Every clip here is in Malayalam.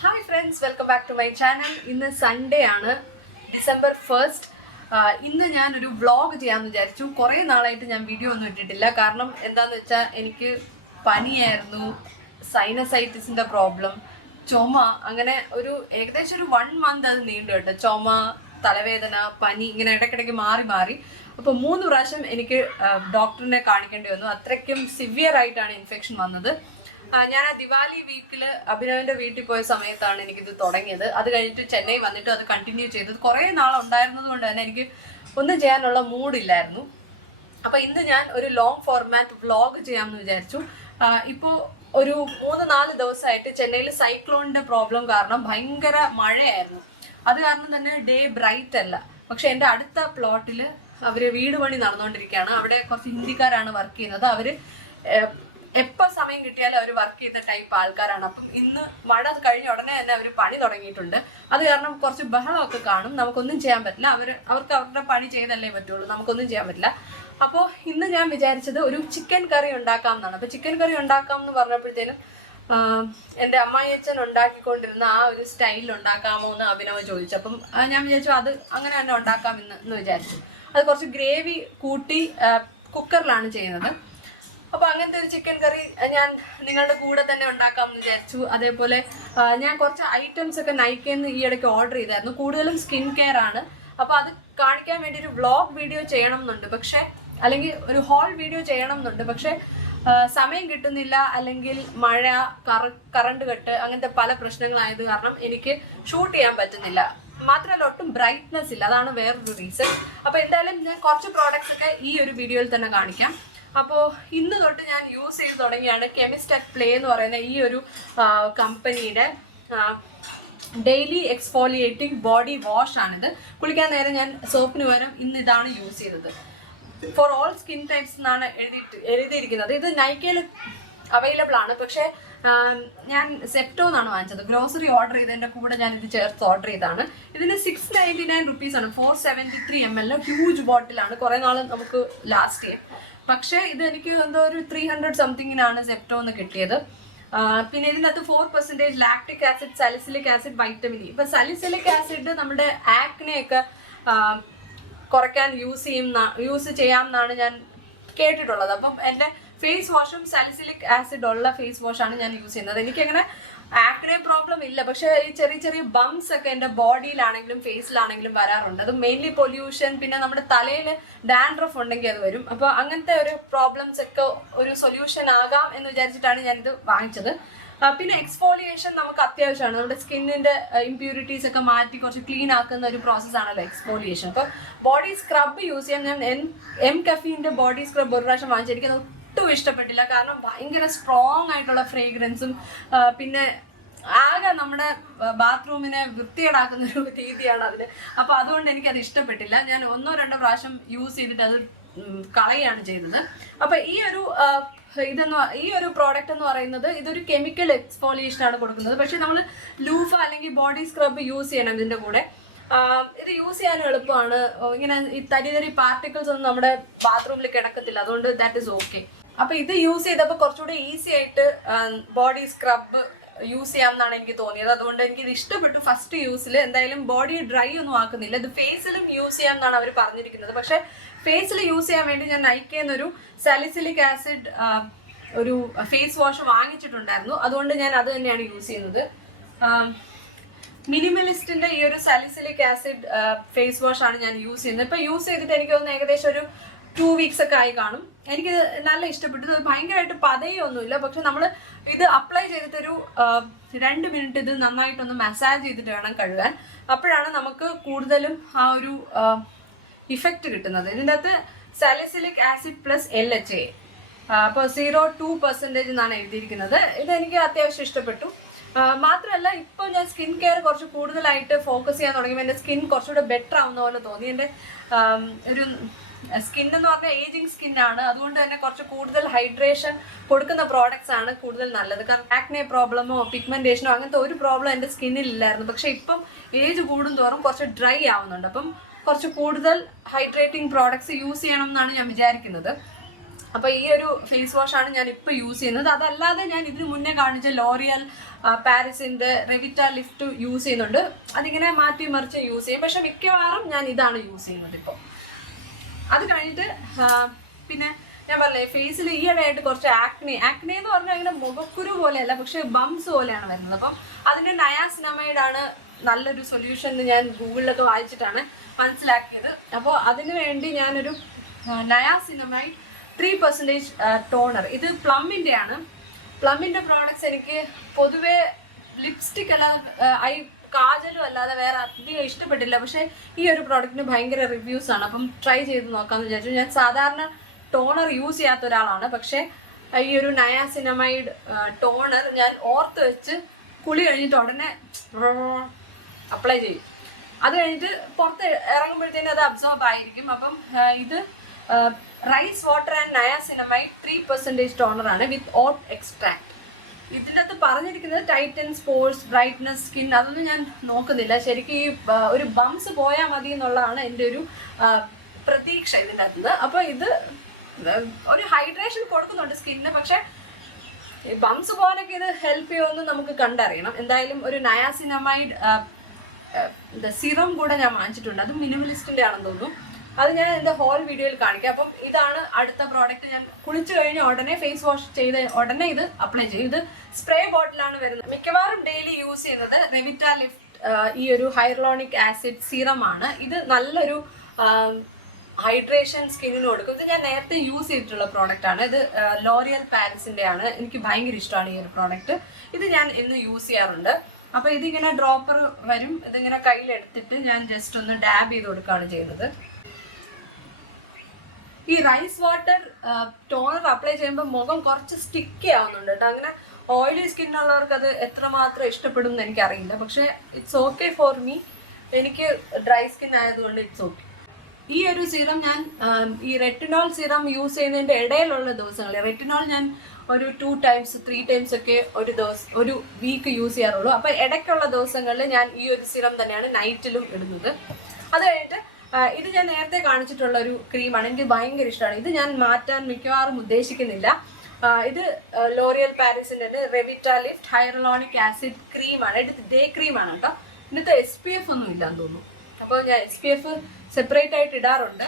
Hi friends welcome back to my channel ഇന്ന് സൺഡേ ആണ് ഡിസംബർ ഫസ്റ്റ് ഇന്ന് ഞാൻ ഒരു വ്ളോഗ് ചെയ്യാമെന്ന് വിചാരിച്ചു. കുറേ നാളായിട്ട് ഞാൻ വീഡിയോ ഒന്നും ഇട്ടിട്ടില്ല. കാരണം എന്താന്ന് വെച്ചാൽ എനിക്ക് പനിയായിരുന്നു സൈനസൈറ്റിസിന്റെ പ്രോബ്ലം ചുമ അങ്ങനെ ഒരു ഏകദേശം ഒരു വൺ മന്ത് അത് നീണ്ടു കേട്ടോ. ചുമ തലവേദന പനി ഇങ്ങനെ ഇടയ്ക്കിടയ്ക്ക് മാറി മാറി. അപ്പോൾ മൂന്ന് പ്രാവശ്യം എനിക്ക് ഡോക്ടറിനെ കാണിക്കേണ്ടി വന്നു. അത്രയ്ക്കും സിവിയർ ആയിട്ടാണ് ഇൻഫെക്ഷൻ വന്നത്. ഞാൻ ആ ദിവാലി വീക്കിൽ അഭിനവിന്റെ വീട്ടിൽ പോയ സമയത്താണ് എനിക്കിത് തുടങ്ങിയത്. അത് കഴിഞ്ഞിട്ട് ചെന്നൈ വന്നിട്ട് അത് കണ്ടിന്യൂ ചെയ്തത്. കുറേ നാൾ ഉണ്ടായിരുന്നത് കൊണ്ട് തന്നെ എനിക്ക് ഒന്നും ചെയ്യാനുള്ള മൂഡില്ലായിരുന്നു അപ്പൊ ഇന്ന് ഞാൻ ഒരു ലോങ് ഫോർമാറ്റ് വ്ളോഗ് ചെയ്യാമെന്ന് വിചാരിച്ചു. ഇപ്പോൾ ഇപ്പോ ഒരു മൂന്ന് നാല് ദിവസമായിട്ട് ചെന്നൈയിൽ സൈക്ലോണിന്റെ പ്രോബ്ലം കാരണം ഭയങ്കര മഴയായിരുന്നു. അത് കാരണം തന്നെ ഡേ ബ്രൈറ്റ് അല്ല. പക്ഷെ എന്റെ അടുത്ത പ്ലോട്ടിൽ അവർ വീട് പണി നടന്നുകൊണ്ടിരിക്കുകയാണ് അവിടെ കുറച്ച് ഹിന്ദിക്കാരാണ് വർക്ക് ചെയ്യുന്നത്. അവർ ഏഹ്, എപ്പോ സമയം കിട്ടിയാലും അവർ വർക്ക് ചെയ്യുന്ന ടൈപ്പ് ആൾക്കാരാണ്. അപ്പം ഇന്ന് മഴ കഴിഞ്ഞ ഉടനെ തന്നെ അവർ പണി തുടങ്ങിയിട്ടുണ്ട്. അത് കാരണം കുറച്ച് ബഹളമൊക്കെ കാണും. നമുക്കൊന്നും ചെയ്യാൻ പറ്റില്ല. അവർ അവർക്ക് അവരുടെ പണി ചെയ്തല്ലേ പറ്റുള്ളൂ. നമുക്കൊന്നും ചെയ്യാൻ പറ്റില്ല. അപ്പോൾ ഇന്ന് ഞാൻ വിചാരിച്ചത് ഒരു ചിക്കൻ കറി ഉണ്ടാക്കാം എന്നാണ് അപ്പോൾ ചിക്കൻ കറി ഉണ്ടാക്കാം എന്ന് പറഞ്ഞപ്പോഴത്തേനും എന്റെ അമ്മായിയച്ഛൻ ഉണ്ടാക്കിക്കൊണ്ടിരുന്ന ആ ഒരു സ്റ്റൈലിൽ ഉണ്ടാക്കാമോ എന്ന് അഭിനവ് ചോദിച്ചു. അപ്പം ഞാൻ വിചാരിച്ചു അത് അങ്ങനെ തന്നെ ഉണ്ടാക്കാം എന്ന് എന്ന് വിചാരിച്ചു. അത് കുറച്ച് ഗ്രേവി കൂട്ടി കുക്കറിലാണ് ചെയ്യുന്നത്. അപ്പൊ അങ്ങനത്തെ ഒരു ചിക്കൻ കറി ഞാൻ നിങ്ങളുടെ കൂടെ തന്നെ ഉണ്ടാക്കാം എന്ന് വിചാരിച്ചു. അതേപോലെ ഞാൻ കുറച്ച് ഐറ്റംസ് ഒക്കെ നൈക്കേന്ന് ഈ ഇടയ്ക്ക് ഓർഡർ ചെയ്തായിരുന്നു. കൂടുതലും സ്കിൻ കെയർ ആണ്. അപ്പൊ അത് കാണിക്കാൻ വേണ്ടി ഒരു വ്ളോഗ് വീഡിയോ ചെയ്യണം എന്നുണ്ട് പക്ഷെ അല്ലെങ്കിൽ ഒരു ഹോൾ വീഡിയോ ചെയ്യണം എന്നുണ്ട് പക്ഷെ സമയം കിട്ടുന്നില്ല. അല്ലെങ്കിൽ മഴ കറ കറണ്ട് കട്ട് അങ്ങനത്തെ പല പ്രശ്നങ്ങളായത് കാരണം എനിക്ക് ഷൂട്ട് ചെയ്യാൻ പറ്റുന്നില്ല. മാത്രമല്ല ഒട്ടും ബ്രൈറ്റ്നെസ് ഇല്ല. അതാണ് വേറൊരു റീസൺ അപ്പൊ എന്തായാലും ഞാൻ കുറച്ച് പ്രോഡക്റ്റ്സ് ഒക്കെ ഈ ഒരു വീഡിയോയിൽ തന്നെ കാണിക്കാം. അപ്പോൾ ഇന്ന് തൊട്ട് ഞാൻ യൂസ് ചെയ്ത് തുടങ്ങിയാണ് കെമിസ്റ്റക് പ്ലേ എന്ന് പറയുന്ന ഈ ഒരു കമ്പനിയുടെ ഡെയിലി എക്സ്ഫോളിയേറ്റിംഗ് ബോഡി വാഷ് ആണിത്. കുളിക്കാൻ നേരം ഞാൻ സോപ്പിന് പകരം ഇന്ന് ഇതാണ് യൂസ് ചെയ്തത്. ഫോർ ഓൾ സ്കിൻ ടൈപ്സ് എന്നാണ് എഴുതിയിട്ട് എഴുതിയിരിക്കുന്നത്. ഇത് നൈക്കയിൽ അവൈലബിൾ ആണ്. പക്ഷേ ഞാൻ സെപ്റ്റോ എന്നാണ് വാങ്ങിച്ചത്. ഗ്രോസറി ഓർഡർ ചെയ്തതിന്റെ കൂടെ ഞാൻ ഇത് ചേർത്ത് ഓർഡർ ചെയ്താണ് ഇതിന് സിക്സ് നയന്റി നയൻ റുപ്പീസ് ആണ്. Four seventy three M L huge ബോട്ടിലാണ് കുറേ നാൾ നമുക്ക് ലാസ്റ്റ് ചെയ്യും. പക്ഷേ ഇത് എനിക്ക് എന്തോ ഒരു ത്രീ ഹൺഡ്രഡ് സംതിങ്ങിനാണ് സെപ്റ്റോ എന്ന് കിട്ടിയത്. പിന്നെ ഇതിനകത്ത് four percentage lactic acid salicylic acid vitamin E ഇപ്പം സലിസിലിക് ആസിഡ് നമ്മുടെ ആക്നെയൊക്കെ കുറയ്ക്കാൻ യൂസ് ചെയ്യും യൂസ് ചെയ്യാം എന്നാണ് ഞാൻ കേട്ടിട്ടുള്ളത്. അപ്പം എന്റെ ഫേസ് വാഷും സാലിസിലിക് ആസിഡ് ഉള്ള ഫേസ് വാഷാണ് ഞാൻ യൂസ് ചെയ്യുന്നത്. എനിക്കങ്ങനെ ആക്നെ പ്രോബ്ലം ഇല്ല. പക്ഷെ ഈ ചെറിയ ചെറിയ ബംസ് ഒക്കെ എന്റെ ബോഡിയിലാണെങ്കിലും ഫേസിലാണെങ്കിലും വരാറുണ്ട്. അത് മെയിൻലി പൊല്യൂഷൻ പിന്നെ നമ്മുടെ തലയിൽ ഡാൻഡ്രഫ് ഉണ്ടെങ്കിൽ അത് വരും. അപ്പോൾ അങ്ങനത്തെ ഒരു പ്രോബ്ലംസ് ഒക്കെ ഒരു സൊല്യൂഷൻ ആകാം എന്ന് വിചാരിച്ചിട്ടാണ് ഞാൻ ഇത് വാങ്ങിച്ചത് പിന്നെ എക്സ്ഫോളിയേഷൻ നമുക്ക് അത്യാവശ്യമാണ്. നമ്മുടെ സ്കിന്നിന്റെ ഇമ്പ്യൂരിറ്റീസ് ഒക്കെ മാറ്റി കുറച്ച് ക്ലീൻ ആക്കുന്ന ഒരു പ്രോസസ് ആണല്ലോ എക്സ്ഫോളിയേഷൻ അപ്പോൾ ബോഡി സ്ക്രബ് യൂസ് ചെയ്യാൻ ഞാൻ എം എം ബോഡി സ്ക്രബ് ഒരു പ്രാവശ്യം വാങ്ങിച്ചു. എനിക്കത് ഒട്ടും ഇഷ്ടപ്പെട്ടില്ല. കാരണം ഭയങ്കര സ്ട്രോങ് ആയിട്ടുള്ള ഫ്രേഗ്രൻസും പിന്നെ ആകെ നമ്മുടെ ബാത്റൂമിനെ വൃത്തികേടാക്കുന്ന ഒരു രീതിയാണ് അതിൽ അപ്പൊ അതുകൊണ്ട് എനിക്കത് ഇഷ്ടപ്പെട്ടില്ല. ഞാൻ ഒന്നോ രണ്ടോ പ്രാവശ്യം യൂസ് ചെയ്തിട്ട് അത് കളയാണ് ചെയ്തത്. അപ്പൊ ഈ ഒരു ഇതെന്ന് ഈ ഒരു പ്രോഡക്റ്റ് എന്ന് പറയുന്നത് ഇതൊരു കെമിക്കൽ എക്സ്ഫോളിയേഷൻ ആണ് കൊടുക്കുന്നത്. പക്ഷെ നമ്മൾ ലൂഫ അല്ലെങ്കിൽ ബോഡി സ്ക്രബ് യൂസ് ചെയ്യണം ഇതിന്റെ കൂടെ. ഇത് യൂസ് ചെയ്യാൻ എളുപ്പമാണ്. ഇങ്ങനെ ഈ തരി തരി പാർട്ടിക്കിൾസ് ഒന്നും നമ്മുടെ ബാത്റൂമിൽ കിടക്കത്തില്ല. അതുകൊണ്ട് ദാറ്റ് ഇസ് ഓക്കെ അപ്പൊ ഇത് യൂസ് ചെയ്തപ്പോൾ കുറച്ചുകൂടി ഈസി ആയിട്ട് ബോഡി സ്ക്രബ് യൂസ് ചെയ്യാം എന്നാണ് എനിക്ക് തോന്നിയത്. അതുകൊണ്ട് എനിക്ക് ഇത് ഇഷ്ടപ്പെട്ടു ഫസ്റ്റ് യൂസിൽ എന്തായാലും ബോഡി ഡ്രൈ ഒന്നും ആക്കുന്നില്ല. ഇത് ഫേസിലും യൂസ് ചെയ്യാം എന്നാണ് അവർ പറഞ്ഞിരിക്കുന്നത്. പക്ഷെ ഫേസിൽ യൂസ് ചെയ്യാൻ വേണ്ടി ഞാൻ നയിക്കുന്നൊരു സാലിസിലിക് ആസിഡ് ഒരു ഫേസ് വാഷ് വാങ്ങിച്ചിട്ടുണ്ടായിരുന്നു. അതുകൊണ്ട് ഞാൻ അത് തന്നെയാണ് യൂസ് ചെയ്യുന്നത്. മിനിമലിസ്റ്റിന്റെ ഈ ഒരു സാലിസിലിക് ആസിഡ് ഫേസ് വാഷ് ആണ് ഞാൻ യൂസ് ചെയ്യുന്നത്. ഇപ്പൊ യൂസ് ചെയ്തിട്ട് എനിക്ക് തോന്നുന്നു ഏകദേശം ഒരു ടു വീക്സ് ഒക്കെ ആയി കാണും. എനിക്ക് നല്ല ഇഷ്ടപ്പെട്ടു. ഇത് ഭയങ്കരമായിട്ട് പതയൊന്നുമില്ല. പക്ഷെ നമ്മൾ ഇത് അപ്ലൈ ചെയ്തിട്ടൊരു രണ്ട് മിനിറ്റ് ഇത് നന്നായിട്ടൊന്ന് മസാജ് ചെയ്തിട്ട് വേണം കഴുകാൻ. അപ്പോഴാണ് നമുക്ക് കൂടുതലും ആ ഒരു ഇഫക്റ്റ് കിട്ടുന്നത്. ഇതിന്റെ അകത്ത് salicylic acid plus L H A അപ്പോൾ സീറോ ടു പെർസെന്റേജ് എന്നാണ് എഴുതിയിരിക്കുന്നത്. ഇത് എനിക്ക് അത്യാവശ്യം ഇഷ്ടപ്പെട്ടു. മാത്രമല്ല ഇപ്പോൾ ഞാൻ സ്കിൻ കെയർ കുറച്ച് കൂടുതലായിട്ട് ഫോക്കസ് ചെയ്യാൻ തുടങ്ങിയപ്പോൾ എന്റെ സ്കിൻ കുറച്ചുകൂടെ ബെറ്റർ ആവുന്ന പോലെ തോന്നി. എന്റെ ഒരു സ്കിൻ എന്ന് പറഞ്ഞാൽ ഏജിങ് ആണ്. അതുകൊണ്ട് തന്നെ കുറച്ച് കൂടുതൽ ഹൈഡ്രേഷൻ കൊടുക്കുന്ന പ്രോഡക്ട്സ് ആണ് കൂടുതൽ നല്ലത്. കാരണം ആക്നെ പ്രോബ്ലമോ പിഗ്മെന്റേഷനോ അങ്ങനത്തെ ഒരു പ്രോബ്ലം എന്റെ സ്കിന്നിൽ ഇല്ലായിരുന്നു. പക്ഷെ ഇപ്പം ഏജ് കൂടും തോറും കുറച്ച് ഡ്രൈ ആവുന്നുണ്ട്. അപ്പം കുറച്ച് കൂടുതൽ ഹൈഡ്രേറ്റിംഗ് പ്രോഡക്ട്സ് യൂസ് ചെയ്യണം എന്നാണ് ഞാൻ വിചാരിക്കുന്നത്. അപ്പോൾ ഈ ഒരു ഫേസ് വാഷ് ആണ് ഞാൻ ഇപ്പോൾ യൂസ് ചെയ്യുന്നത്. അതല്ലാതെ ഞാൻ ഇതിന് മുന്നേ കാണിച്ച ലോറിയൽ പാരിസിന്റെ റെവിറ്റ ലിഫ്റ്റ് യൂസ് ചെയ്യുന്നുണ്ട്. അതിങ്ങനെ മാറ്റി മറിച്ച് യൂസ് ചെയ്യും. പക്ഷെ മിക്കവാറും ഞാൻ ഇതാണ് യൂസ് ചെയ്യുന്നത് ഇപ്പോൾ അത് കഴിഞ്ഞിട്ട് പിന്നെ ഞാൻ പറഞ്ഞേ ഫേസിൽ ഈ ഇടയായിട്ട് കുറച്ച് ആക്നെ ആക്നെ എന്ന് പറഞ്ഞാൽ അങ്ങനെ മുഖക്കുരു പോലെയല്ല പക്ഷെ ബംസ് പോലെയാണ് വരുന്നത്. അപ്പം അതിന് നയാസിനമൈഡ് ആണ് നല്ലൊരു സൊല്യൂഷൻ എന്ന് ഞാൻ ഗൂഗിളിലൊക്കെ വായിച്ചിട്ടാണ് മനസ്സിലാക്കിയത്. അപ്പോൾ അതിനു വേണ്ടി ഞാനൊരു നയാസിനമൈഡ് ത്രീ പെർസെന്റേജ് ടോണർ ഇത് പ്ലമ്മിന്റെ ആണ് പ്ലമ്മിന്റെ പ്രോഡക്ട്സ് എനിക്ക് പൊതുവേ ലിപ്സ്റ്റിക് അല്ലാതെ ഐ കാജലും അല്ലാതെ വേറെ അധികം ഇഷ്ടപ്പെട്ടില്ല. പക്ഷേ ഈ ഒരു പ്രോഡക്റ്റിന് ഭയങ്കര റിവ്യൂസ് ആണ്. അപ്പം ട്രൈ ചെയ്ത് നോക്കാമെന്ന് വിചാരിച്ചു. ഞാൻ സാധാരണ ടോണർ യൂസ് ചെയ്യാത്ത ഒരാളാണ്. പക്ഷേ ഈ ഒരു നയാസിനമൈഡ് ടോണർ ഞാൻ ഓർത്ത് വെച്ച് കുളി കഴിഞ്ഞിട്ട് ഉടനെ അപ്ലൈ ചെയ്യും. അത് കഴിഞ്ഞിട്ട് പുറത്ത് ഇറങ്ങുമ്പോഴത്തേനും അത് അബ്സോർബ് ആയിരിക്കും. അപ്പം ഇത് rice water and niacinamide three percentage ആണ് വിത്ത് ഓട്ട് എക്സ്ട്രാക്ട് ഇതിന്റെ അകത്ത് പറഞ്ഞിരിക്കുന്നത് ടൈറ്റൻ സ്പോർട്സ് ബ്രൈറ്റ്നസ് സ്കിൻ അതൊന്നും ഞാൻ നോക്കുന്നില്ല. ശരിക്കും ഈ ഒരു ബംസ് പോയാൽ മതി എന്നുള്ളതാണ് എന്റെ ഒരു പ്രതീക്ഷ ഇതിന്റെ അകത്ത് അപ്പോൾ ഇത് ഒരു ഹൈഡ്രേഷൻ കൊടുക്കുന്നുണ്ട് സ്കിന്നിന്. പക്ഷേ ഈ ബംസ് പോകാനൊക്കെ ഇത് ഹെൽപ്പ് ചെയ്യുമെന്ന് നമുക്ക് കണ്ടറിയണം. എന്തായാലും ഒരു നയാസിനമൈഡ് സിറം കൂടെ ഞാൻ വാങ്ങിച്ചിട്ടുണ്ട്. അത് മിനിമലിസ്റ്റിന്റെ ആണെന്ന് തോന്നുന്നു. അത് ഞാൻ എന്റെ ഹോൾ വീഡിയോയിൽ കാണിക്കാം. അപ്പം ഇതാണ് അടുത്ത പ്രോഡക്റ്റ് ഞാൻ കുളിച്ചു കഴിഞ്ഞ ഉടനെ ഫേസ് വാഷ് ചെയ്ത ഉടനെ ഇത് അപ്ലൈ ചെയ്യും. ഇത് സ്പ്രേ ബോട്ടിലാണ് വരുന്നത്. മിക്കവാറും ഡെയിലി യൂസ് ചെയ്യുന്നത് റെവിറ്റ ലിഫ്റ്റ് ഈ ഒരു ഹൈറലോണിക് ആസിഡ് സീറം ആണ്. ഇത് നല്ലൊരു ഹൈഡ്രേഷൻ സ്കിന്നിന് കൊടുക്കും. ഇത് ഞാൻ നേരത്തെ യൂസ് ചെയ്തിട്ടുള്ള പ്രോഡക്റ്റ് ആണ്. ഇത് ലോറിയൽ പാരിസിന്റെ ആണ്. എനിക്ക് ഭയങ്കര ഇഷ്ടമാണ് ഈ ഒരു പ്രോഡക്റ്റ് ഇത് ഞാൻ ഇന്ന് യൂസ് ചെയ്യാറുണ്ട്. അപ്പോൾ ഇതിങ്ങനെ ഡ്രോപ്പർ വരും. ഇതിങ്ങനെ കയ്യിലെടുത്തിട്ട് ഞാൻ ജസ്റ്റ് ഒന്ന് ഡാബ് ചെയ്ത് കൊടുക്കുകയാണ് ചെയ്യുന്നത്. ഈ റൈസ് വാട്ടർ ടോണർ അപ്ലൈ ചെയ്യുമ്പോൾ മുഖം കുറച്ച് സ്റ്റിക്കി ആവുന്നുണ്ട് കേട്ടോ അങ്ങനെ ഓയിലി സ്കിൻ ഉള്ളവർക്ക് അത് എത്രമാത്രം ഇഷ്ടപ്പെടും എന്ന് എനിക്കറിയില്ല. പക്ഷേ ഇറ്റ്സ് ഓക്കെ ഫോർ മീ എനിക്ക് ഡ്രൈ സ്കിൻ ആയതുകൊണ്ട് ഇറ്റ്സ് ഓക്കെ ഈ ഒരു സീറം ഞാൻ ഈ റെറ്റിനോൾ സീറം യൂസ് ചെയ്യുന്നതിന്റെ ഇടയിലുള്ള ദിവസങ്ങളിൽ റെറ്റിനോൾ ഞാൻ ഒരു ടു ടൈംസ് ത്രീ ടൈംസ് ഒക്കെ ഒരു ദിവസം ഒരു വീക്ക് യൂസ് ചെയ്യാറുള്ളൂ. അപ്പോൾ ഇടയ്ക്കുള്ള ദിവസങ്ങളിൽ ഞാൻ ഈ ഒരു സീറം തന്നെയാണ് നൈറ്റിലും ഇടുന്നത്. അത് കഴിഞ്ഞിട്ട് ഇത് ഞാൻ നേരത്തെ കാണിച്ചിട്ടുള്ള ഒരു ക്രീമാണ് എനിക്ക് ഭയങ്കര ഇഷ്ടമാണ്. ഇത് ഞാൻ മാറ്റാൻ മിക്കവാറും ഉദ്ദേശിക്കുന്നില്ല. ഇത് ലോറിയൽ പാരീസിന്റെ റെവിറ്റ ലിഫ്റ്റ് ഹൈറലോണിക് ആസിഡ് ക്രീമാണ് ഇത് ഡേ ക്രീമാണ് കേട്ടോ. ഇന്നത്തെ എസ് പി എഫ് ഒന്നും ഇല്ലാന്ന് തോന്നുന്നു. അപ്പോൾ ഞാൻ എസ് പി എഫ് സെപ്പറേറ്റ് ആയിട്ട് ഇടാറുണ്ട്.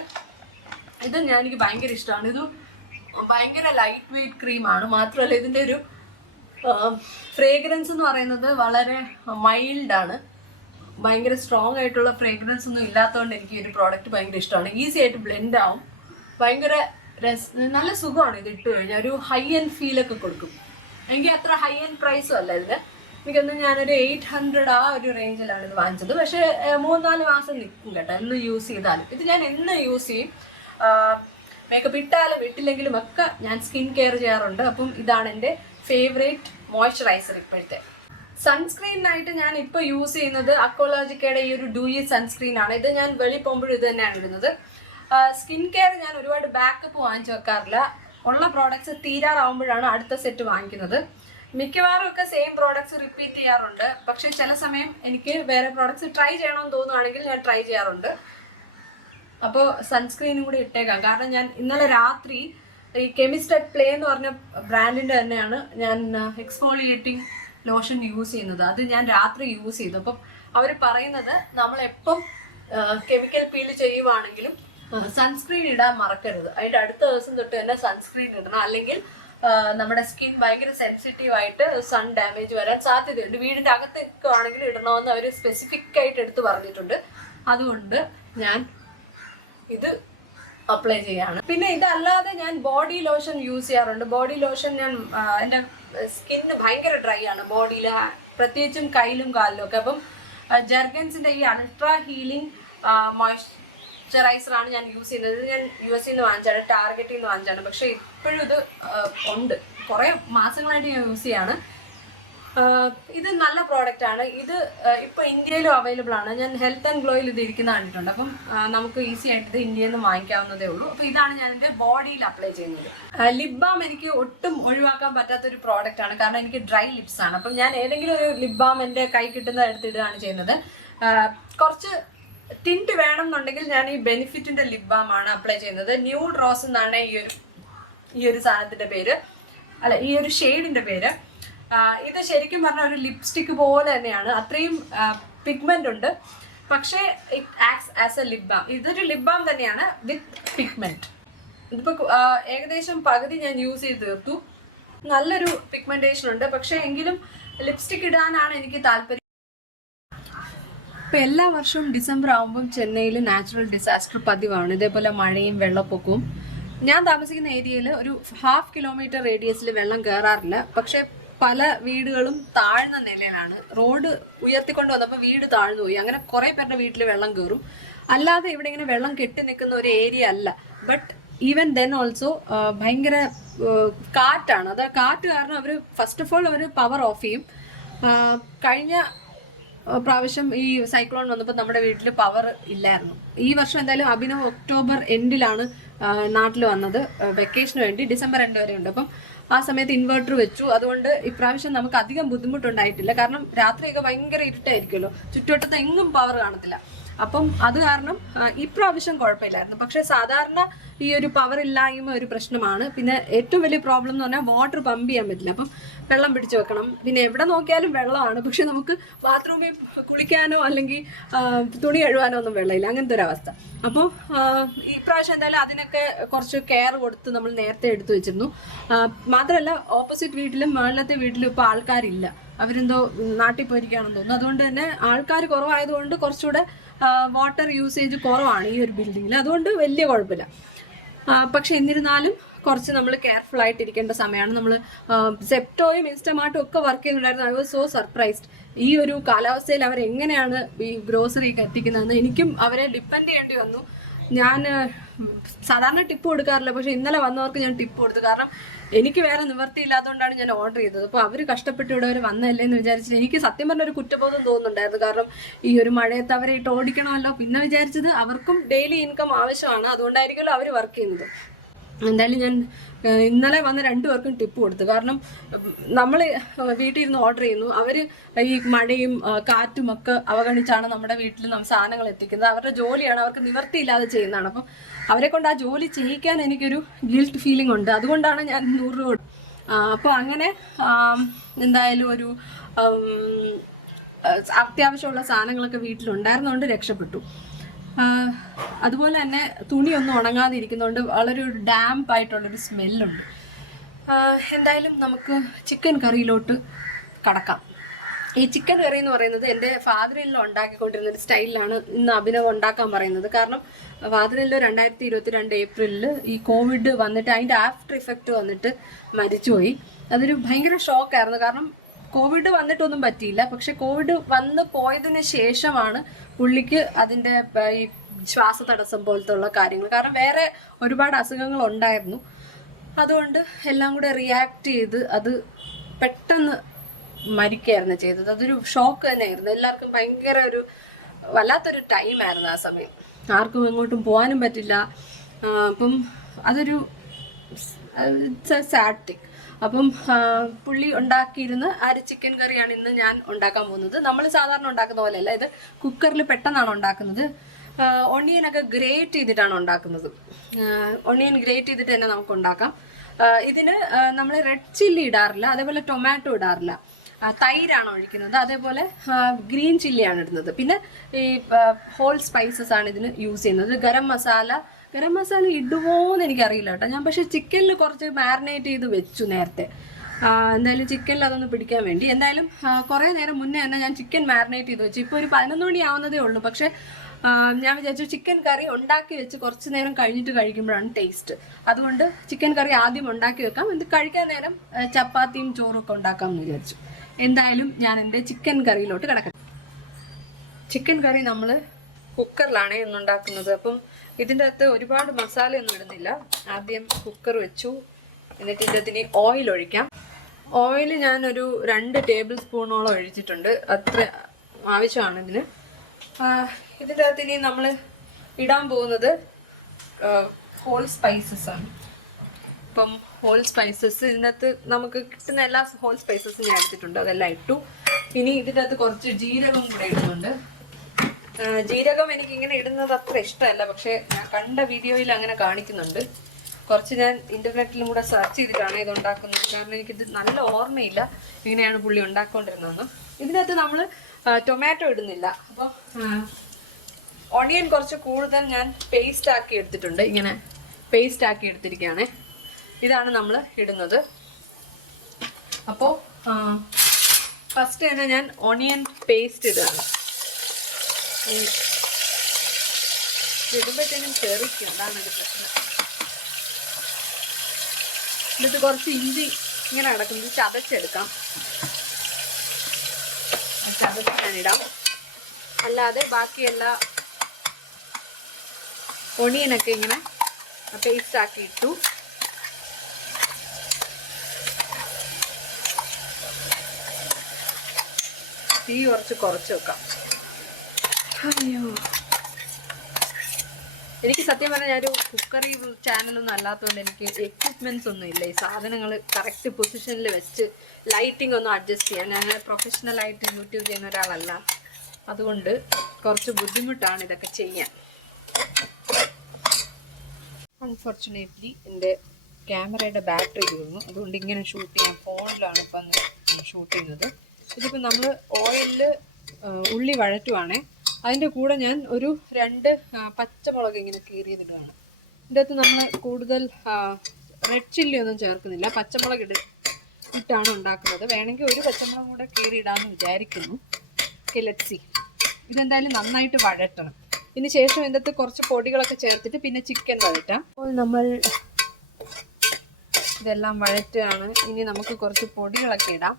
ഇത് ഞാൻ എനിക്ക് ഭയങ്കര ഇഷ്ടമാണ്. ഇത് ഭയങ്കര ലൈറ്റ് വെയ്റ്റ് ക്രീമാണ് മാത്രമല്ല ഇതിന്റെ ഒരു ഫ്രേഗ്രൻസ് എന്ന് പറയുന്നത് വളരെ മൈൽഡാണ് ഭയങ്കര സ്ട്രോങ് ആയിട്ടുള്ള ഫ്രേഗ്രൻസ് ഒന്നും ഇല്ലാത്തതുകൊണ്ട് എനിക്ക് ഈ ഒരു പ്രോഡക്റ്റ് ഭയങ്കര ഇഷ്ടമാണ്. ഈസി ആയിട്ട് ബ്ലെൻഡ് ആവും. ഭയങ്കര രസ നല്ല സുഖമാണ് ഇത് ഇട്ട് കഴിഞ്ഞാൽ ഒരു ഹൈ എൻഡ് ഫീലൊക്കെ കൊടുക്കും. എനിക്ക് അത്ര ഹൈ എൻഡ് പ്രൈസും അല്ല ഇതിന് എനിക്കൊന്ന് ഞാനൊരു എയ്റ്റ് ഹൺഡ്രഡ് ആ ഒരു റേഞ്ചിലാണ് ഇത് വാങ്ങിച്ചത്. പക്ഷേ മൂന്നാൽ മാസം നിൽക്കും കേട്ടോ. എന്ന് യൂസ് ചെയ്താലും. ഇത് ഞാൻ എന്ന് യൂസ് ചെയ്യും? മേക്കപ്പ് ഇട്ടാലും ഇട്ടില്ലെങ്കിലും ഒക്കെ ഞാൻ സ്കിൻ കെയർ ചെയ്യാറുണ്ട്. അപ്പം ഇതാണ് എന്റെ ഫേവറേറ്റ് മോയ്സ്ചറൈസർ ഇപ്പോഴത്തെ. സൺസ്ക്രീനായിട്ട് ഞാൻ ഇപ്പോൾ യൂസ് ചെയ്യുന്നത് അക്കോളജിക്കയുടെ ഈ ഒരു ഡൂയി സൺസ്ക്രീൻ ആണ്. ഇത് ഞാൻ വെളി പോകുമ്പോഴും ഇത് തന്നെയാണ് ഇടുന്നത്. സ്കിൻ കെയർ ഞാൻ ഒരുപാട് ബാക്കപ്പ് വാങ്ങിച്ചു വെക്കാറില്ല. ഉള്ള പ്രോഡക്ട്സ് തീരാറാവുമ്പോഴാണ് അടുത്ത സെറ്റ് വാങ്ങിക്കുന്നത്. മിക്കവാറും ഒക്കെ സെയിം പ്രോഡക്ട്സ് റിപ്പീറ്റ് ചെയ്യാറുണ്ട്. പക്ഷെ ചില സമയം എനിക്ക് വേറെ പ്രോഡക്ട്സ് ട്രൈ ചെയ്യണമെന്ന് തോന്നുവാണെങ്കിൽ ഞാൻ ട്രൈ ചെയ്യാറുണ്ട്. അപ്പോൾ സൺസ്ക്രീനും കൂടി ഇട്ടേക്കാം. കാരണം ഞാൻ ഇന്നലെ രാത്രി ഈ കെമിസ്റ്റ് അറ്റ് പ്ലേ എന്ന് പറഞ്ഞ ബ്രാൻഡിന്റെ തന്നെയാണ് ഞാൻ എക്സ്ഫോളിയേറ്റിംഗ് ലോഷൻ യൂസ് ചെയ്യുന്നത്. അത് ഞാൻ രാത്രി യൂസ് ചെയ്തു. അപ്പം അവർ പറയുന്നത് നമ്മൾ എപ്പം കെമിക്കൽ പീൽ ചെയ്യുവാണെങ്കിലും സൺസ്ക്രീൻ ഇടാൻ മറക്കരുത്. അതിന്റെ അടുത്ത ദിവസം തൊട്ട് തന്നെ സൺസ്ക്രീൻ ഇടണം. അല്ലെങ്കിൽ നമ്മുടെ സ്കിൻ ഭയങ്കര സെൻസിറ്റീവ് ആയിട്ട് സൺ ഡാമേജ് വരാൻ സാധ്യതയുണ്ട്. വീടിന്റെ അകത്തൊക്കെ ആണെങ്കിലും ഇടണമെന്ന് അവർ സ്പെസിഫിക് ആയിട്ട് എടുത്ത് പറഞ്ഞിട്ടുണ്ട്. അതുകൊണ്ട് ഞാൻ ഇത് അപ്ലൈ ചെയ്യാണ്. പിന്നെ ഇതല്ലാതെ ഞാൻ ബോഡി ലോഷൻ യൂസ് ചെയ്യാറുണ്ട്. ബോഡി ലോഷൻ ഞാൻ എന്റെ സ്കിന്ന് ഭയങ്കര ഡ്രൈ ആണ്. ബോഡിയിൽ പ്രത്യേകിച്ചും കയ്യിലും കാലിലും ഒക്കെ. അപ്പം ജെർഗൻസിന്റെ ഈ അൾട്രാ ഹീലിംഗ് മോയ്സ്ചറൈസർ ആണ് ഞാൻ യൂസ് ചെയ്യുന്നത്. ഞാൻ യു എസ് നിന്ന് വാങ്ങിച്ചാണ് ടാർഗറ്റിൽ നിന്ന് വാങ്ങിച്ചാണ് പക്ഷേ ഇപ്പോഴും ഇത് ഉണ്ട്. കുറേ മാസങ്ങളായിട്ട് ഞാൻ യൂസ് ചെയ്യാണ്. ഇത് നല്ല പ്രോഡക്റ്റ് ആണ്. ഇത് ഇപ്പോൾ ഇപ്പൊ ഇന്ത്യയിലും അവൈലബിൾ ആണ്. ഞാൻ ഹെൽത്ത് ആൻഡ് ഗ്ലോയിൽ ഇത് ഇരിക്കുന്ന കണ്ടിട്ടുണ്ട്. അപ്പം നമുക്ക് ഈസി ആയിട്ട് ഇത് ഇന്ത്യയിൽ നിന്ന് വാങ്ങിക്കാവുന്നതേ ഉള്ളൂ. അപ്പോൾ ഇതാണ് ഞാൻ എന്റെ ബോഡിയിൽ അപ്ലൈ ചെയ്യുന്നത്. ലിപ് ബാം എനിക്ക് ഒട്ടും ഒഴിവാക്കാൻ പറ്റാത്ത ഒരു പ്രോഡക്റ്റ് ആണ്. കാരണം എനിക്ക് ഡ്രൈ ലിപ്സ് ആണ്. അപ്പം ഞാൻ ഏതെങ്കിലും ഒരു ലിപ് ബാം എന്റെ കൈ കിട്ടുന്ന എടുത്തിടുകയാണ് ചെയ്യുന്നത്. കുറച്ച് ടിന്റ് വേണം എന്നുണ്ടെങ്കിൽ ഞാൻ ഈ ബെനിഫിറ്റിന്റെ ലിപ് ബാം ആണ് അപ്ലൈ ചെയ്യുന്നത്. ന്യൂ റോസ് എന്നാണ് ഈ ഒരു ഈ ഒരു സാധനത്തിന്റെ പേര്. അല്ല ഈ ഒരു ഷെയ്ഡിന്റെ പേര്. ഇത് ശരിക്കും പറഞ്ഞ ഒരു ലിപ്സ്റ്റിക് പോലെ തന്നെയാണ്. അത്രയും പിഗ്മെന്റ് ഉണ്ട്. പക്ഷേ it acts as a lip balm ഇതൊരു ലിപ് ബാം തന്നെയാണ് വിത്ത് പിഗ്മെന്റ് ഇതിപ്പോ ഏകദേശം പകുതി ഞാൻ യൂസ് ചെയ്ത് തീർത്തു. നല്ലൊരു പിഗ്മെന്റേഷൻ ഉണ്ട്. പക്ഷേ എങ്കിലും ലിപ്സ്റ്റിക് ഇടാനാണ് എനിക്ക് താല്പര്യം. ഇപ്പം എല്ലാ വർഷവും ഡിസംബർ ആകുമ്പം ചെന്നൈയിൽ നാച്ചുറൽ ഡിസാസ്റ്റർ പതിവാണ്. ഇതേപോലെ മഴയും വെള്ളപ്പൊക്കവും. ഞാൻ താമസിക്കുന്ന ഏരിയയിൽ ഒരു ഹാഫ് കിലോമീറ്റർ റേഡിയസിൽ വെള്ളം കയറാറില്ല പക്ഷെ പല വീടുകളും താഴ്ന്ന നിലയിലാണ്. റോഡ് ഉയർത്തിക്കൊണ്ട് വന്നപ്പോൾ വീട് താഴ്ന്നു പോയി. അങ്ങനെ കുറെ പേരുടെ വീട്ടിൽ വെള്ളം കയറും അല്ലാതെ ഇവിടെ ഇങ്ങനെ വെള്ളം കെട്ടി നിൽക്കുന്ന ഒരു ഏരിയ അല്ല. ബട്ട് ഈവൻ ദെൻ ഓൾസോ ഭയങ്കര കാറ്റാണ്. അത് കാറ്റ് കാരണം അവർ ഫസ്റ്റ് ഓഫ് ഓൾ അവർ പവർ ഓഫ് ചെയ്യും. കഴിഞ്ഞ പ്രാവശ്യം ഈ സൈക്ലോൺ വന്നപ്പോൾ നമ്മുടെ വീട്ടിൽ പവർ ഇല്ലായിരുന്നു. ഈ വർഷം എന്തായാലും അഭിനവ് ഒക്ടോബർ എൻഡിലാണ് നാട്ടിൽ വന്നത്. വെക്കേഷന് വേണ്ടി ഡിസംബർ എൻഡ് വരെ ഉണ്ട്. അപ്പം ആ സമയത്ത് ഇൻവെർട്ടർ വെച്ചു. അതുകൊണ്ട് ഇപ്രാവശ്യം നമുക്ക് അധികം ബുദ്ധിമുട്ടുണ്ടായിട്ടില്ല. കാരണം രാത്രിയൊക്കെ ഭയങ്കര ഇരുട്ടായിരിക്കുമല്ലോ. ചുറ്റുവട്ടത്ത് എങ്ങും പവർ കാണത്തില്ല. അപ്പം അത് കാരണം ഇപ്രാവശ്യം കുഴപ്പമില്ലായിരുന്നു. പക്ഷെ സാധാരണ ഈ ഒരു പവർ ഇല്ലായ്മ ഒരു പ്രശ്നമാണ്. പിന്നെ ഏറ്റവും വലിയ പ്രോബ്ലം എന്ന് പറഞ്ഞാൽ വാട്ടർ പമ്പ് ചെയ്യാൻ പറ്റില്ല. അപ്പം വെള്ളം പിടിച്ചു വെക്കണം. പിന്നെ എവിടെ നോക്കിയാലും വെള്ളമാണ്. പക്ഷെ നമുക്ക് ബാത്റൂമിൽ കുളിക്കാനോ അല്ലെങ്കിൽ തുണി കഴുകാനോ ഒന്നും വെള്ളമില്ല. അങ്ങനത്തെ ഒരു അവസ്ഥ. അപ്പോൾ ഈ പ്രാവശ്യം എന്തായാലും അതിനൊക്കെ കുറച്ച് കെയർ കൊടുത്ത് നമ്മൾ നേരത്തെ എടുത്തു വെച്ചിരുന്നു. മാത്രമല്ല ഓപ്പോസിറ്റ് വീട്ടിലും മുകളിലത്തെ വീട്ടിലും ഇപ്പോൾ ആൾക്കാരില്ല. അവരെന്തോ നാട്ടിൽ പോയിരിക്കുകയാണെന്ന് തോന്നുന്നു. അതുകൊണ്ട് തന്നെ ആൾക്കാർ കുറവായതുകൊണ്ട് കുറച്ചുകൂടെ വാട്ടർ യൂസേജ് കുറവാണ് ഈ ഒരു ബിൽഡിങ്ങിൽ അതുകൊണ്ട് വലിയ കുഴപ്പമില്ല. പക്ഷെ എന്നിരുന്നാലും കുറച്ച് നമ്മൾ കെയർഫുൾ ആയിട്ടിരിക്കേണ്ട സമയമാണ്. നമ്മൾ സെപ്റ്റോയും ഇൻസ്റ്റമാർട്ടും ഒക്കെ വർക്ക് ചെയ്യുന്നുണ്ടായിരുന്നു ഐ വാസ് സോ സർപ്രൈസ്ഡ് ഈ ഒരു കാലാവസ്ഥയിൽ അവർ എങ്ങനെയാണ് ഈ ഗ്രോസറി എത്തിക്കുന്നതെന്ന് എനിക്കും അവരെ ഡിപ്പെൻഡ് ചെയ്യേണ്ടി വന്നു. ഞാൻ സാധാരണ ടിപ്പ് കൊടുക്കാറില്ല പക്ഷെ ഇന്നലെ വന്നവർക്ക് ഞാൻ ടിപ്പ് കൊടുത്തു. കാരണം എനിക്ക് വേറെ നിവർത്തിയില്ലാത്തതുകൊണ്ടാണ് ഞാൻ ഓർഡർ ചെയ്തത്. അപ്പോൾ അവർ കഷ്ടപ്പെട്ട് ഇവിടെ വരെ വന്നല്ലേ എന്ന് വിചാരിച്ചിട്ട് എനിക്ക് സത്യം പറഞ്ഞ ഒരു കുറ്റബോധം തോന്നുന്നുണ്ടായിരുന്നു. കാരണം ഈ ഒരു മഴയത്ത് അവരെ ഇട്ട് ഓടിക്കണമല്ലോ. പിന്നെ വിചാരിച്ചത് അവർക്കും ഡെയിലി ഇൻകം ആവശ്യമാണ്. അതുകൊണ്ടായിരിക്കുമല്ലോ അവർ വർക്ക് ചെയ്യുന്നത്. എന്തായാലും ഞാൻ ഇന്നലെ വന്ന രണ്ടുപേർക്കും ടിപ്പ് കൊടുത്തു. കാരണം നമ്മൾ വീട്ടിൽ ഇരുന്ന് ഓർഡർ ചെയ്യുന്നു. അവർ ഈ മഴയും കാറ്റും ഒക്കെ അവഗണിച്ചാണ് നമ്മുടെ വീട്ടിൽ നമ്മൾ സാധനങ്ങൾ എത്തിക്കുന്നത്. അവരുടെ ജോലിയാണ് അവർക്ക് നിവർത്തിയില്ലാതെ ചെയ്യുന്നതാണ്. അപ്പം അവരെ കൊണ്ട് ആ ജോലി ചെയ്യിക്കാൻ എനിക്കൊരു ഗിൽട്ട് ഫീലിംഗ് ഉണ്ട്. അതുകൊണ്ടാണ് ഞാൻ നൂറ് രൂപ അപ്പോൾ അങ്ങനെ എന്തായാലും ഒരു അത്യാവശ്യമുള്ള സാധനങ്ങളൊക്കെ വീട്ടിലുണ്ടായിരുന്നതുകൊണ്ട് രക്ഷപ്പെട്ടു. അതുപോലെ തന്നെ തുണിയൊന്നും ഉണങ്ങാതിരിക്കുന്നതുകൊണ്ട് വളരെ ഒരു ഡാമ്പ് ആയിട്ടുള്ളൊരു സ്മെല്ലുണ്ട് എന്തായാലും നമുക്ക് ചിക്കൻ കറിയിലോട്ട് കടക്കാം. ഈ ചിക്കൻ കറി എന്ന് പറയുന്നത് എന്റെ ഫാദറിനിൽ ഉണ്ടാക്കിക്കൊണ്ടിരുന്ന ഒരു സ്റ്റൈലിലാണ് ഇന്ന് അഭിനവ് ഉണ്ടാക്കാൻ പറയുന്നത്. കാരണം ഫാദറിനിൽ രണ്ടായിരത്തി ഇരുപത്തി രണ്ട് ഏപ്രിലിൽ ഈ കോവിഡ് വന്നിട്ട് അതിന്റെ ആഫ്റ്റർ ഇഫക്റ്റ് വന്നിട്ട് മരിച്ചുപോയി. അതൊരു ഭയങ്കര ഷോക്കായിരുന്നു കാരണം കോവിഡ് വന്നിട്ടൊന്നും പറ്റിയില്ല. പക്ഷെ കോവിഡ് വന്ന് പോയതിന് ശേഷമാണ് പുള്ളിക്ക് അതിന്റെ ഈ ശ്വാസ തടസ്സം പോലത്തെ ഉള്ള കാര്യങ്ങൾ. കാരണം വേറെ ഒരുപാട് അസുഖങ്ങൾ ഉണ്ടായിരുന്നു. അതുകൊണ്ട് എല്ലാം കൂടെ റിയാക്ട് ചെയ്ത് അത് പെട്ടെന്ന് മരിക്കുകയായിരുന്നു ചെയ്തത്. അതൊരു ഷോക്ക് തന്നെയായിരുന്നു. എല്ലാവർക്കും ഭയങ്കര ഒരു വല്ലാത്തൊരു ടൈമായിരുന്നു ആ സമയം. ആർക്കും എങ്ങോട്ടും പോകാനും പറ്റില്ല. അപ്പം അതൊരു സാറ്റിക് അപ്പം പുള്ളി ഉണ്ടാക്കിയിരുന്ന ഒരു ചിക്കൻ കറിയാണ് ഇന്ന് ഞാൻ ഉണ്ടാക്കാൻ പോകുന്നത്. നമ്മൾ സാധാരണ ഉണ്ടാക്കുന്ന പോലെയല്ല ഇത് കുക്കറിൽ പെട്ടെന്നാണ് ഉണ്ടാക്കുന്നത്. ഒണിയനൊക്കെ ഗ്രേറ്റ് ചെയ്തിട്ടാണ് ഉണ്ടാക്കുന്നത്. ഒണിയൻ ഗ്രേറ്റ് ചെയ്തിട്ട് തന്നെ നമുക്ക് ഉണ്ടാക്കാം. ഇതിന് നമ്മൾ റെഡ് ചില്ലി ഇടാറില്ല അതേപോലെ ടൊമാറ്റോ ഇടാറില്ല. തൈരാണ് ഒഴിക്കുന്നത് അതേപോലെ ഗ്രീൻ ചില്ലിയാണ് ഇടുന്നത്. പിന്നെ ഈ ഹോൾ സ്പൈസസ് ആണ് ഇതിന് യൂസ് ചെയ്യുന്നത്. ഗരം മസാല ഗരം മസാല ഇടുമോന്ന് എനിക്കറിയില്ല കേട്ടോ. ഞാൻ പക്ഷേ ചിക്കനിൽ കുറച്ച് മാരിനേറ്റ് ചെയ്ത് വെച്ചു നേരത്തെ. എന്തായാലും ചിക്കനിൽ അതൊന്ന് പിടിക്കാൻ വേണ്ടി. എന്തായാലും കുറേ നേരം മുന്നേ തന്നെ ഞാൻ ചിക്കൻ മാരിനേറ്റ് ചെയ്ത് വെച്ചു. ഇപ്പോൾ ഒരു പതിനൊന്ന് മണി ആവുന്നതേ ഉള്ളൂ. പക്ഷേ ഞാൻ വിചാരിച്ചു ചിക്കൻ കറി ഉണ്ടാക്കി വെച്ച് കുറച്ച് നേരം കഴിഞ്ഞിട്ട് കഴിക്കുമ്പോഴാണ് ടേസ്റ്റ് അതുകൊണ്ട് ചിക്കൻ കറി ആദ്യം ഉണ്ടാക്കി വെക്കാം. ഇത് കഴിക്കാൻ നേരം ചപ്പാത്തിയും ചോറും ഒക്കെ ഉണ്ടാക്കാം എന്ന് വിചാരിച്ചു. എന്തായാലും ഞാൻ എന്റെ ചിക്കൻ കറിയിലോട്ട് കിടക്കാം ചിക്കൻ കറി നമ്മൾ കുക്കറിലാണ് ഇന്ന് ഉണ്ടാക്കുന്നത് അപ്പം ഇതിന്റെ അകത്ത് ഒരുപാട് മസാലയൊന്നും ഇടുന്നില്ല. ആദ്യം കുക്കർ വെച്ചു. എന്നിട്ട് ഇതിന്റെ അകത്തിന് ഓയിൽ ഒഴിക്കാം. ഓയിൽ ഞാനൊരു രണ്ട് ടേബിൾ സ്പൂണോളം ഒഴിച്ചിട്ടുണ്ട്. അത്ര ആവശ്യമാണ് ഇതിന്. ഇതിന്റെ അകത്ത് ഇനി നമ്മൾ ഇടാൻ പോകുന്നത് ഹോൾ സ്പൈസസ് ആണ്. ഇപ്പം ഹോൾ സ്പൈസസ് ഇതിനകത്ത് നമുക്ക് കിട്ടുന്ന എല്ലാ ഹോൾ സ്പൈസസും ഞാൻ എടുത്തിട്ടുണ്ട്. അതെല്ലാം ഇട്ടു. ഇനി ഇതിന്റെ അകത്ത് കുറച്ച് ജീരകം കൂടെ ഇടുന്നുണ്ട്. ജീരകം എനിക്ക് ഇങ്ങനെ ഇടുന്നത് അത്ര ഇഷ്ടമല്ല പക്ഷെ ഞാൻ കണ്ട വീഡിയോയിൽ അങ്ങനെ കാണിക്കുന്നുണ്ട്. കുറച്ച് ഞാൻ ഇന്റർനെറ്റിലും കൂടെ സെർച്ച് ചെയ്തിട്ടാണ് ഇത് ഉണ്ടാക്കുന്നത്. കാരണം എനിക്കിത് നല്ല ഓർമ്മയില്ല ഇങ്ങനെയാണ് പുള്ളി ഉണ്ടാക്കിക്കൊണ്ടിരുന്നതെന്ന് ഇതിനകത്ത് നമ്മൾ ടൊമാറ്റോ ഇടുന്നില്ല. അപ്പോൾ ഓണിയൻ കുറച്ച് കൂടുതൽ ഞാൻ പേസ്റ്റ് ആക്കി എടുത്തിട്ടുണ്ട്. ഇങ്ങനെ പേസ്റ്റ് ആക്കി എടുത്തിരിക്കുകയാണ്. ഇതാണ് നമ്മൾ ഇടുന്നത്. അപ്പോൾ ഫസ്റ്റ് തന്നെ ഞാൻ ഓണിയൻ പേസ്റ്റ് ഇടുകയാണ്. ഇടുമ്പോഴത്തേനും ചെറിക്കും അതാണ് ഒരു പ്രശ്നം. എന്നിട്ട് കുറച്ച് ഇഞ്ചി ഇങ്ങനെ കിടക്കുന്നത് ചതച്ചെടുക്കാം. ചതച്ച് ഞാനിടാം. അല്ലാതെ ബാക്കി എല്ലാ ഒണിയനൊക്കെ ഇങ്ങനെ പേസ്റ്റ് ആക്കി ഇട്ടു. തീ കുറച്ച് കുറച്ച് വെക്കാം. അയ്യോ എനിക്ക് സത്യം പറഞ്ഞാൽ ഞാനൊരു കുക്കറി ചാനലൊന്നും അല്ലാത്തതുകൊണ്ട് എനിക്ക് എക്യുപ്മെന്റ്സ് ഒന്നും ഇല്ല. ഈ സാധനങ്ങൾ കറക്റ്റ് പൊസിഷനിൽ വെച്ച് ലൈറ്റിംഗ് ഒന്നും അഡ്ജസ്റ്റ് ചെയ്യാൻ ഞാൻ പ്രൊഫഷണൽ ആയിട്ട് യൂട്യൂബ് ചെയ്യുന്ന ഒരാളല്ല. അതുകൊണ്ട് കുറച്ച് ബുദ്ധിമുട്ടാണ് ഇതൊക്കെ ചെയ്യാൻ. അൺഫോർച്ചുനേറ്റ്ലി എന്റെ ക്യാമറയുടെ ബാറ്ററി തീർന്നു അതുകൊണ്ട് ഇങ്ങനെ ഷൂട്ട് ചെയ്യാൻ ഫോണിലാണ് ഇപ്പം ഷൂട്ട് ചെയ്യുന്നത്. ഇതിപ്പോൾ നമ്മൾ ഓയിലിൽ ഉള്ളി വഴറ്റുവാണേ. അതിന്റെ കൂടെ ഞാൻ ഒരു രണ്ട് പച്ചമുളക് ഇങ്ങനെ കീറിയതിടുകയാണ്. ഇതിന്റെ അകത്ത് നമ്മൾ കൂടുതൽ റെഡ് ചില്ലി ഒന്നും ചേർക്കുന്നില്ല. പച്ചമുളക് ഇട ഇട്ടാണ് ഉണ്ടാക്കുന്നത്. വേണമെങ്കിൽ ഒരു പച്ചമുളക് കൂടെ കീറിയിടാമെന്ന് വിചാരിക്കുന്നു. കിലച്ചി ഇതെന്തായാലും നന്നായിട്ട് വഴട്ടണം ഇതിന് ശേഷം ഇതിന്റെ അകത്ത് കുറച്ച് പൊടികളൊക്കെ ചേർത്തിട്ട് പിന്നെ ചിക്കൻ വഴറ്റാം. അപ്പോൾ നമ്മൾ ഇതെല്ലാം വഴറ്റുകയാണ്. ഇനി നമുക്ക് കുറച്ച് പൊടികളൊക്കെ ഇടാം.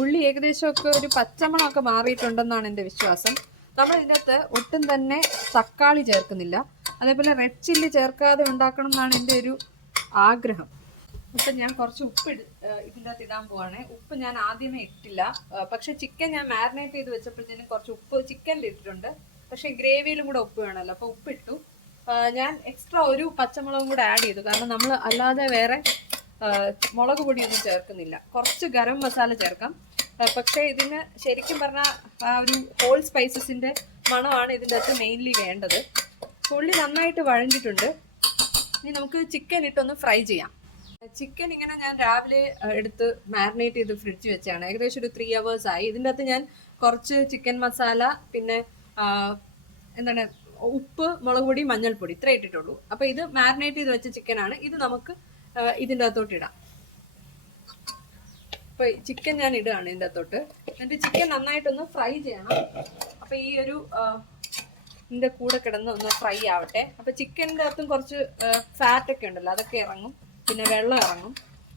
ഉള്ളി ഏകദേശമൊക്കെ ഒരു പച്ചമണമൊക്കെ മാറിയിട്ടുണ്ടെന്നാണ് എന്റെ വിശ്വാസം. നമ്മൾ ഇതിനകത്ത് ഒട്ടും തന്നെ തക്കാളി ചേർക്കുന്നില്ല. അതേപോലെ റെഡ് ചില്ലി ചേർക്കാതെ ഉണ്ടാക്കണം എന്നാണ് എന്റെ ഒരു ആഗ്രഹം. അപ്പം ഞാൻ കുറച്ച് ഉപ്പ് ഇതിന്റെ അകത്ത് ഇടാൻ പോവാണ്. ഉപ്പ് ഞാൻ ആദ്യമേ ഇട്ടില്ല. പക്ഷെ ചിക്കൻ ഞാൻ മാരിനേറ്റ് ചെയ്ത് വെച്ചപ്പോഴത്തേനും കുറച്ച് ഉപ്പ് ചിക്കനിൽ ഇട്ടിട്ടുണ്ട്. പക്ഷേ ഗ്രേവിയിലും കൂടെ ഉപ്പ് വേണമല്ലോ അപ്പോൾ ഉപ്പിട്ടു ഞാൻ എക്സ്ട്രാ ഒരു പച്ചമുളകും കൂടെ ആഡ് ചെയ്തു. കാരണം നമ്മൾ അല്ലാതെ വേറെ മുളക് പൊടിയൊന്നും ചേർക്കുന്നില്ല. കുറച്ച് ഗരം മസാല ചേർക്കാം. പക്ഷേ ഇതിന് ശരിക്കും പറഞ്ഞാൽ ആ ഒരു ഹോൾ സ്പൈസസിന്റെ മണമാണ് ഇതിന്റെ അകത്ത് മെയിൻലി വേണ്ടത്. ഉള്ളി നന്നായിട്ട് വഴഞ്ഞിട്ടുണ്ട്. ഇനി നമുക്ക് ചിക്കൻ ഇട്ടൊന്ന് ഫ്രൈ ചെയ്യാം. ചിക്കൻ ഇങ്ങനെ ഞാൻ രാവിലെ എടുത്ത് മാരിനേറ്റ് ചെയ്ത് ഫ്രിഡ്ജ് വെച്ചാണ്. ഏകദേശം ഒരു ത്രീ അവേഴ്സ് ആയി. ഇതിന്റെ അകത്ത് ഞാൻ കുറച്ച് ചിക്കൻ മസാല പിന്നെ എന്താണ് ഉപ്പ് മുളക് പൊടി മഞ്ഞൾപ്പൊടി ഇത്രേ ഇട്ടിട്ടുള്ളൂ. അപ്പോൾ ഇത് മാരിനേറ്റ് ചെയ്ത് വെച്ച ചിക്കനാണ് ഇത് നമുക്ക് ഇതിന്റെ അകത്തോട്ട് ഇടാം. അപ്പൊ ചിക്കൻ ഞാൻ ഇടുകയാണ് ഇതിന്റെ അകത്തോട്ട്. എന്നിട്ട് ചിക്കൻ നന്നായിട്ടൊന്ന് ഫ്രൈ ചെയ്യണം. അപ്പൊ ഈ ഒരു ഇതിന്റെ കൂടെ കിടന്ന് ഒന്ന് ഫ്രൈ ആവട്ടെ. അപ്പൊ ചിക്കന്റെ അകത്തും കുറച്ച് ഫാറ്റ് ഒക്കെ ഉണ്ടല്ലോ അതൊക്കെ ഇറങ്ങും. പിന്നെ വെള്ളം ഇറങ്ങും.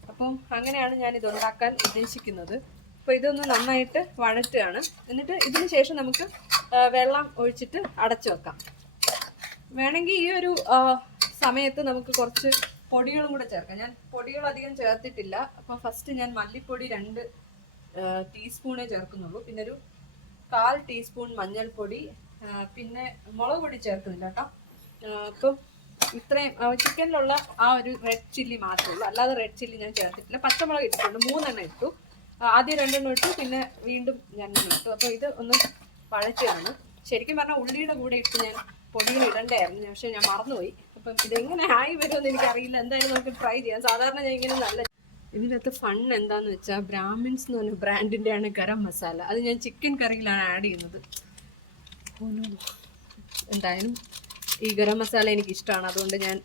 അപ്പം അങ്ങനെയാണ് ഞാൻ ഇത് ഉണ്ടാക്കാൻ ഉദ്ദേശിക്കുന്നത്. അപ്പോൾ ഇതൊന്ന് നന്നായിട്ട് വഴറ്റുകയാണ്. എന്നിട്ട് ഇതിന് ശേഷം നമുക്ക് വെള്ളം ഒഴിച്ചിട്ട് അടച്ചു വെക്കാം. വേണമെങ്കിൽ ഈ ഒരു സമയത്ത് നമുക്ക് കുറച്ച് പൊടികളും കൂടെ ചേർക്കാം. ഞാൻ പൊടികൾ അധികം ചേർത്തിട്ടില്ല. അപ്പം ഫസ്റ്റ് ഞാൻ മല്ലിപ്പൊടി രണ്ട് ടീസ്പൂണേ ചേർക്കുന്നുള്ളൂ. പിന്നെ ഒരു കാൽ ടീസ്പൂൺ മഞ്ഞൾപ്പൊടി പിന്നെ മുളക് പൊടി ചേർക്കുന്നില്ല കേട്ടോ. അപ്പം ഇത്രയും ചിക്കനിലുള്ള ആ ഒരു റെഡ് ചില്ലി മാത്രമേ ഉള്ളൂ. അല്ലാതെ റെഡ് ചില്ലി ഞാൻ ചേർത്തിട്ടില്ല. പച്ചമുളക് ഇട്ടിട്ടുണ്ട്. മൂന്നെണ്ണം ഇട്ടു. ആദ്യം രണ്ടെണ്ണം ഇട്ടു. പിന്നെ വീണ്ടും രണ്ടെണ്ണം ഇട്ടു. അപ്പോൾ ഇത് ഒന്ന് വഴച്ചതാണ് ശരിക്കും പറഞ്ഞാൽ ഉള്ളിയുടെ കൂടെ ഇട്ട് ഞാൻ പൊടികൾ ഇടണ്ടായിരുന്നു. പക്ഷെ ഞാൻ മറന്നുപോയി. അപ്പം ഇതെങ്ങനെ ആയി വരുമെന്ന് എനിക്കറിയില്ല. എന്തായാലും നമുക്ക് ട്രൈ ചെയ്യാം. സാധാരണ ഞാൻ ഇങ്ങനെ നല്ല ഇതിനകത്ത് ഫൺ എന്താന്ന് വെച്ചാൽ ബ്രാഹ്മിൻസ് എന്ന് പറഞ്ഞ ബ്രാൻഡിന്റെ ആണ് ഗരം മസാല. അത് ഞാൻ ചിക്കൻ കറിയിലാണ് ആഡ് ചെയ്യുന്നത്. എന്തായാലും ഈ ഗരം മസാല എനിക്ക് ഇഷ്ടമാണ് അതുകൊണ്ട് ഞാൻ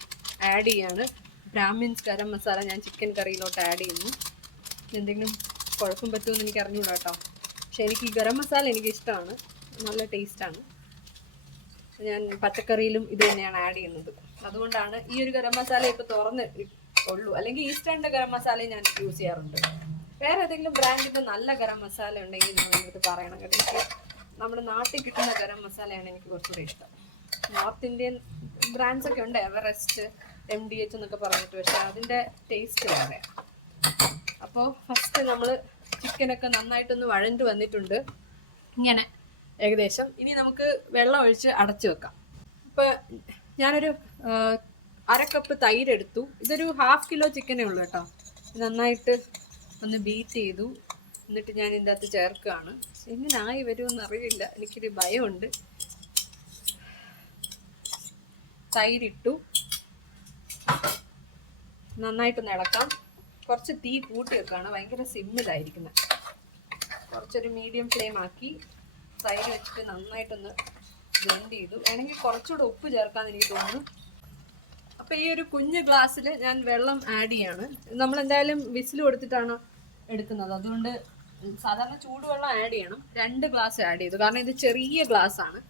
ആഡ് ചെയ്യാണ്. ബ്രാഹ്മിൻസ് ഗരം മസാല ഞാൻ ചിക്കൻ കറിയിലോട്ട് ആഡ് ചെയ്യുന്നു. എന്തെങ്കിലും കുഴപ്പം പറ്റുമെന്ന് എനിക്ക് അറിഞ്ഞൂടാ കേട്ടോ. പക്ഷെ എനിക്ക് ഈ ഗരം മസാല എനിക്ക് ഇഷ്ടമാണ് നല്ല ടേസ്റ്റാണ് ഞാൻ പച്ചക്കറിയിലും ഇത് തന്നെയാണ് ആഡ് ചെയ്യുന്നത്. അതുകൊണ്ടാണ് ഈ ഒരു ഗരം മസാല ഇപ്പോൾ തുറന്ന് ഉള്ളൂ. അല്ലെങ്കിൽ ഈസ്റ്റേണിന്റെ ഗരം മസാല ഞാൻ യൂസ് ചെയ്യാറുണ്ട്. വേറെ ഏതെങ്കിലും ബ്രാൻഡിന്റെ നല്ല ഗരം മസാല ഉണ്ടെങ്കിൽ നിങ്ങൾ പറയണം കേട്ടോ. നമ്മുടെ നാട്ടിൽ കിട്ടുന്ന ഗരം മസാലയാണ് എനിക്ക് കുറച്ചുകൂടെ ഇഷ്ടം. നോർത്ത് ഇന്ത്യൻ ബ്രാൻഡ്സ് ഒക്കെ ഉണ്ട്. എവറസ്റ്റ് എം ഡി എച്ച് എന്നൊക്കെ പറഞ്ഞിട്ട്. പക്ഷെ അതിന്റെ ടേസ്റ്റ് വേറെ. അപ്പോൾ ഫസ്റ്റ് നമ്മൾ ചിക്കനൊക്കെ നന്നായിട്ടൊന്ന് വഴണ്ട് വന്നിട്ടുണ്ട്. ഇങ്ങനെ ഏകദേശം. ഇനി നമുക്ക് വെള്ളം ഒഴിച്ച് അടച്ചു വെക്കാം. ഇപ്പോൾ ഞാനൊരു അര കപ്പ് തൈര് എടുത്തു ഇതൊരു ഹാഫ് കിലോ ചിക്കനേ ഉള്ളൂ കേട്ടോ. നന്നായിട്ട് ഒന്ന് ബീറ്റ് ചെയ്തു. എന്നിട്ട് ഞാൻ ഇതിന്റെ അകത്ത് ചേർക്കുകയാണ്. എങ്ങനായി വരുമെന്ന് അറിയില്ല. എനിക്കൊരു ഭയമുണ്ട്. തൈരിട്ടു. നന്നായിട്ടൊന്ന് ഇളക്കാം. കുറച്ച് തീ കൂട്ടി വെക്കുകയാണ്. ഭയങ്കര സിമ്മിലായിരിക്കുന്നത് കുറച്ചൊരു മീഡിയം ഫ്ലെയിം ആക്കി തൈര് വെച്ചിട്ട് നന്നായിട്ടൊന്ന് ബ്ലെൻഡ് ചെയ്തു. വേണമെങ്കിൽ കുറച്ചുകൂടെ ഉപ്പ് ചേർക്കാന്ന് എനിക്ക് തോന്നുന്നു. അപ്പോൾ ഈ ഒരു കുഞ്ഞ് ഗ്ലാസ്സിൽ ഞാൻ വെള്ളം ആഡ് ചെയ്യാണ്. നമ്മൾ എന്തായാലും വിസിൽ കൊടുത്തിട്ടാണ് എടുക്കുന്നത്. അതുകൊണ്ട് സാധാരണ ചൂടുവെള്ളം ആഡ് ചെയ്യണം. രണ്ട് ഗ്ലാസ് ആഡ് ചെയ്തു. കാരണം ഇത് ചെറിയ ഗ്ലാസ് ആണ്.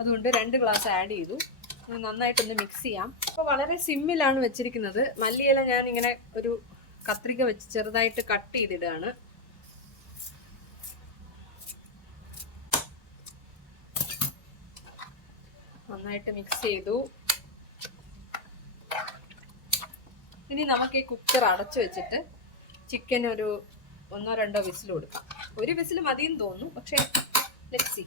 അതുകൊണ്ട് രണ്ട് ഗ്ലാസ് ആഡ് ചെയ്തു. നന്നായിട്ടൊന്ന് മിക്സ് ചെയ്യാം. അപ്പോൾ വളരെ സിമ്മിലാണ് വെച്ചിരിക്കുന്നത്. മല്ലിയില ഞാൻ ഇങ്ങനെ ഒരു കത്രിക വെച്ച് ചെറുതായിട്ട് കട്ട് ചെയ്തിടുകയാണ് നന്നായിട്ട് മിക്സ് ചെയ്തു. ഇനി നമുക്ക് ഈ കുക്കർ അടച്ചു വെച്ചിട്ട് ചിക്കൻ ഒരു ഒന്നോ രണ്ടോ വിസിൽ കൊടുക്കാം. ഒരു വിസിൽ മതിയെന്ന് തോന്നുന്നു പക്ഷേ ലെക്സി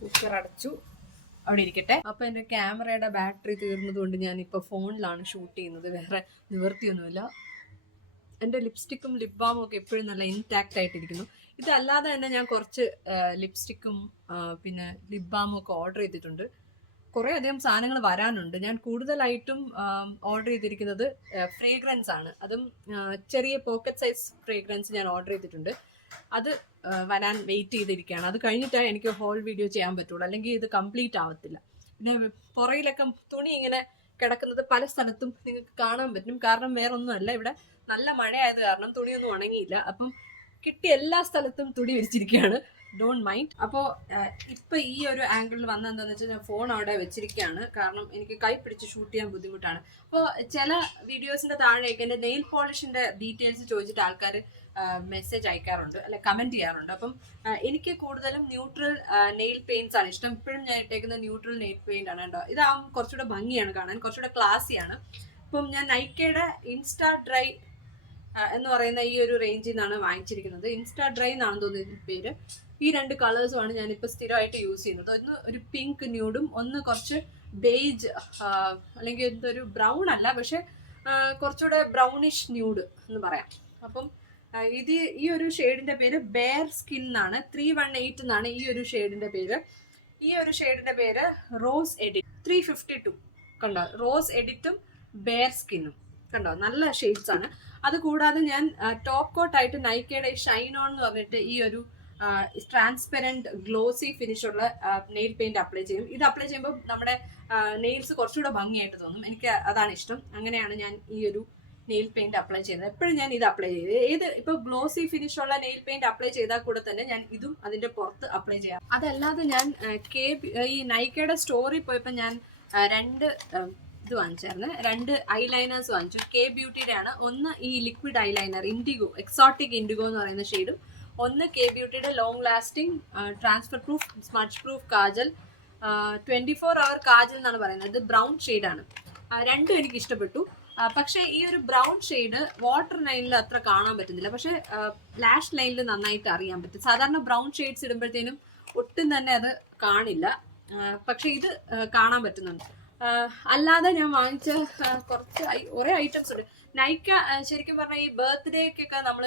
കുക്കർ അടച്ചു. അവിടെ ഇരിക്കട്ടെ. അപ്പൊ എന്റെ ക്യാമറയുടെ ബാറ്ററി തീർന്നതുകൊണ്ട് ഞാൻ ഇപ്പൊ ഫോണിലാണ് ഷൂട്ട് ചെയ്യുന്നത്. വേറെ നിവൃത്തിയൊന്നുമില്ല എന്റെ ലിപ്സ്റ്റിക്കും ലിപ് ബാമും ഒക്കെ എപ്പോഴും നല്ല ഇൻടാക്റ്റ് ആയിട്ടിരിക്കുന്നു. ഇതല്ലാതെ തന്നെ ഞാൻ കുറച്ച് ലിപ്സ്റ്റിക്കും പിന്നെ ലിപ് ബാമും ഒക്കെ ഓർഡർ ചെയ്തിട്ടുണ്ട്. കുറേ അധികം സാധനങ്ങൾ വരാനുണ്ട്. ഞാൻ കൂടുതലായിട്ടും ഓർഡർ ചെയ്തിരിക്കുന്നത് ഫ്രേഗ്രൻസ് ആണ്. അതും ചെറിയ പോക്കറ്റ് സൈസ് ഫ്രേഗ്രൻസ് ഞാൻ ഓർഡർ ചെയ്തിട്ടുണ്ട്. അത് വരാൻ വെയിറ്റ് ചെയ്തിരിക്കുകയാണ്. അത് കഴിഞ്ഞിട്ടേ എനിക്ക് ഹോൾ വീഡിയോ ചെയ്യാൻ പറ്റുള്ളൂ. അല്ലെങ്കിൽ ഇത് കംപ്ലീറ്റ് ആവത്തില്ല. പിന്നെ പുറയിലൊക്കെ തുണി ഇങ്ങനെ കിടക്കുന്നത് പല സ്ഥലത്തും നിങ്ങൾക്ക് കാണാൻ പറ്റും. കാരണം വേറൊന്നുമല്ല. ഇവിടെ നല്ല മഴയായത് കാരണം തുണിയൊന്നും ഉണങ്ങിയില്ല. അപ്പം കിട്ടിയ എല്ലാ സ്ഥലത്തും തുടി വിരിച്ചിരിക്കുകയാണ്. ഡോണ്ട് മൈൻഡ് അപ്പോ ഇപ്പൊ ഈ ഒരു ആംഗിളിൽ വന്ന എന്താണെന്ന് വെച്ചാൽ ഞാൻ ഫോൺ അവിടെ വെച്ചിരിക്കുകയാണ്. കാരണം എനിക്ക് കൈ പിടിച്ച് ഷൂട്ട് ചെയ്യാൻ ബുദ്ധിമുട്ടാണ്. അപ്പോൾ ചില വീഡിയോസിന്റെ താഴേക്ക് എന്റെ നെയിൽ പോളിഷിന്റെ ഡീറ്റെയിൽസ് ചോദിച്ചിട്ട് ആൾക്കാർ മെസ്സേജ് അയക്കാറുണ്ട്. അല്ലെ കമന്റ് ചെയ്യാറുണ്ട്. അപ്പം എനിക്ക് കൂടുതലും ന്യൂട്രൽ നെയിൽ പെയിന്റ്സ് ആണ് ഇഷ്ടം. ഇപ്പോഴും ഞാൻ ഇട്ടേക്കുന്ന ന്യൂട്രൽ നെയിൽ പെയിന്റ് ആണ് കേട്ടോ. ഇതാവും കുറച്ചുകൂടെ ഭംഗിയാണ് കാണാൻ. കുറച്ചുകൂടെ ക്ലാസ്സിയാണ് അപ്പം ഞാൻ നൈക്കയുടെ ഇൻസ്റ്റാ ഡ്രൈ എന്ന് പറയുന്ന ഈ ഒരു റേഞ്ചിൽ നിന്നാണ് വാങ്ങിച്ചിരിക്കുന്നത്. ഇൻസ്റ്റാ ഡ്രൈ എന്നാണ് ഇതിന്റെ പേര്. ഈ രണ്ട് കളേഴ്സുമാണ് ഞാനിപ്പോൾ സ്ഥിരമായിട്ട് യൂസ് ചെയ്യുന്നത്. ഒന്ന് ഒരു പിങ്ക് ന്യൂഡും ഒന്ന് കുറച്ച് ബേജ് അല്ലെങ്കിൽ എന്തൊരു ബ്രൗൺ അല്ല പക്ഷെ കുറച്ചുകൂടെ ബ്രൗണിഷ് ന്യൂഡ് എന്ന് പറയാം. അപ്പം ഇത് ഈ ഒരു ഷെയ്ഡിന്റെ പേര് ബെയർ സ്കിൻ എന്നാണ്. ത്രീ വൺ എയ്റ്റ് എന്നാണ് ഈ ഒരു ഷെയ്ഡിന്റെ പേര്. ഈ ഒരു ഷെയ്ഡിന്റെ പേര് rose edit three fifty two കണ്ടോ? റോസ് എഡിറ്റും ബെയർ സ്കിന്നും കണ്ടോ? നല്ല ഷെയ്ഡ്സ് ആണ്. അത് കൂടാതെ ഞാൻ ടോപ്പ് കോട്ടായിട്ട് നൈക്കയുടെ ഷൈൻ ഓൺ എന്ന് പറഞ്ഞിട്ട് ഈ ഒരു ട്രാൻസ്പെറന്റ് ഗ്ലോസി ഫിനിഷ് ഉള്ള നെയിൽ പെയിന്റ് അപ്ലൈ ചെയ്യും. ഇത് അപ്ലൈ ചെയ്യുമ്പോൾ നമ്മുടെ നെയിൽസ് കുറച്ചുകൂടെ ഭംഗിയായിട്ട് തോന്നും. എനിക്ക് അതാണ് ഇഷ്ടം. അങ്ങനെയാണ് ഞാൻ ഈ ഒരു നെയിൽ പെയിന്റ് അപ്ലൈ ചെയ്യുന്നത്. എപ്പോഴും ഞാൻ ഇത് അപ്ലൈ ചെയ്ത് ഏത് ഇപ്പോൾ ഗ്ലോസി ഫിനിഷ് ഉള്ള നെയിൽ പെയിന്റ് അപ്ലൈ ചെയ്താൽ കൂടെ തന്നെ ഞാൻ ഇതും അതിന്റെ പുറത്ത് അപ്ലൈ ചെയ്യാം. അതല്ലാതെ ഞാൻ കെ ഈ നൈക്കയുടെ സ്റ്റോറിൽ പോയപ്പോൾ ഞാൻ രണ്ട് ഇത് വാങ്ങിച്ചായിരുന്നു രണ്ട് ഐലൈനേഴ്സ് വാങ്ങിച്ചു. കെ ബ്യൂട്ടിയുടെ ആണ് ഒന്ന് ഈ liquid eyeliner indigo exotic indigo എന്ന് പറയുന്ന ഷെയ്ഡും ഒന്ന് K ബ്യൂട്ടിയുടെ long lasting transfer proof smudge proof kajal. Twenty four hour kajal എന്നാണ് പറയുന്നത്. ഇത് ബ്രൗൺ ഷെയ്ഡാണ് രണ്ടും എനിക്ക് ഇഷ്ടപ്പെട്ടു. പക്ഷേ ഈ ഒരു ബ്രൗൺ ഷെയ്ഡ് വാട്ടർ ലൈനിൽ അത്ര കാണാൻ പറ്റുന്നില്ല. പക്ഷേ ലാഷ് ലൈനിൽ നന്നായിട്ട് അറിയാൻ പറ്റും. സാധാരണ ബ്രൗൺ ഷെയ്ഡ്സ് ഇടുമ്പോഴത്തേനും ഒട്ടും തന്നെ അത് കാണില്ല. പക്ഷേ ഇത് കാണാൻ പറ്റുന്നുണ്ട്. അല്ലാതെ ഞാൻ വാങ്ങിച്ച കുറച്ച് കുറേ ഐറ്റംസ് ഉണ്ട്. നൈക്ക ശരിക്കും പറഞ്ഞാൽ ഈ ബർത്ത്ഡേക്കൊക്കെ നമ്മൾ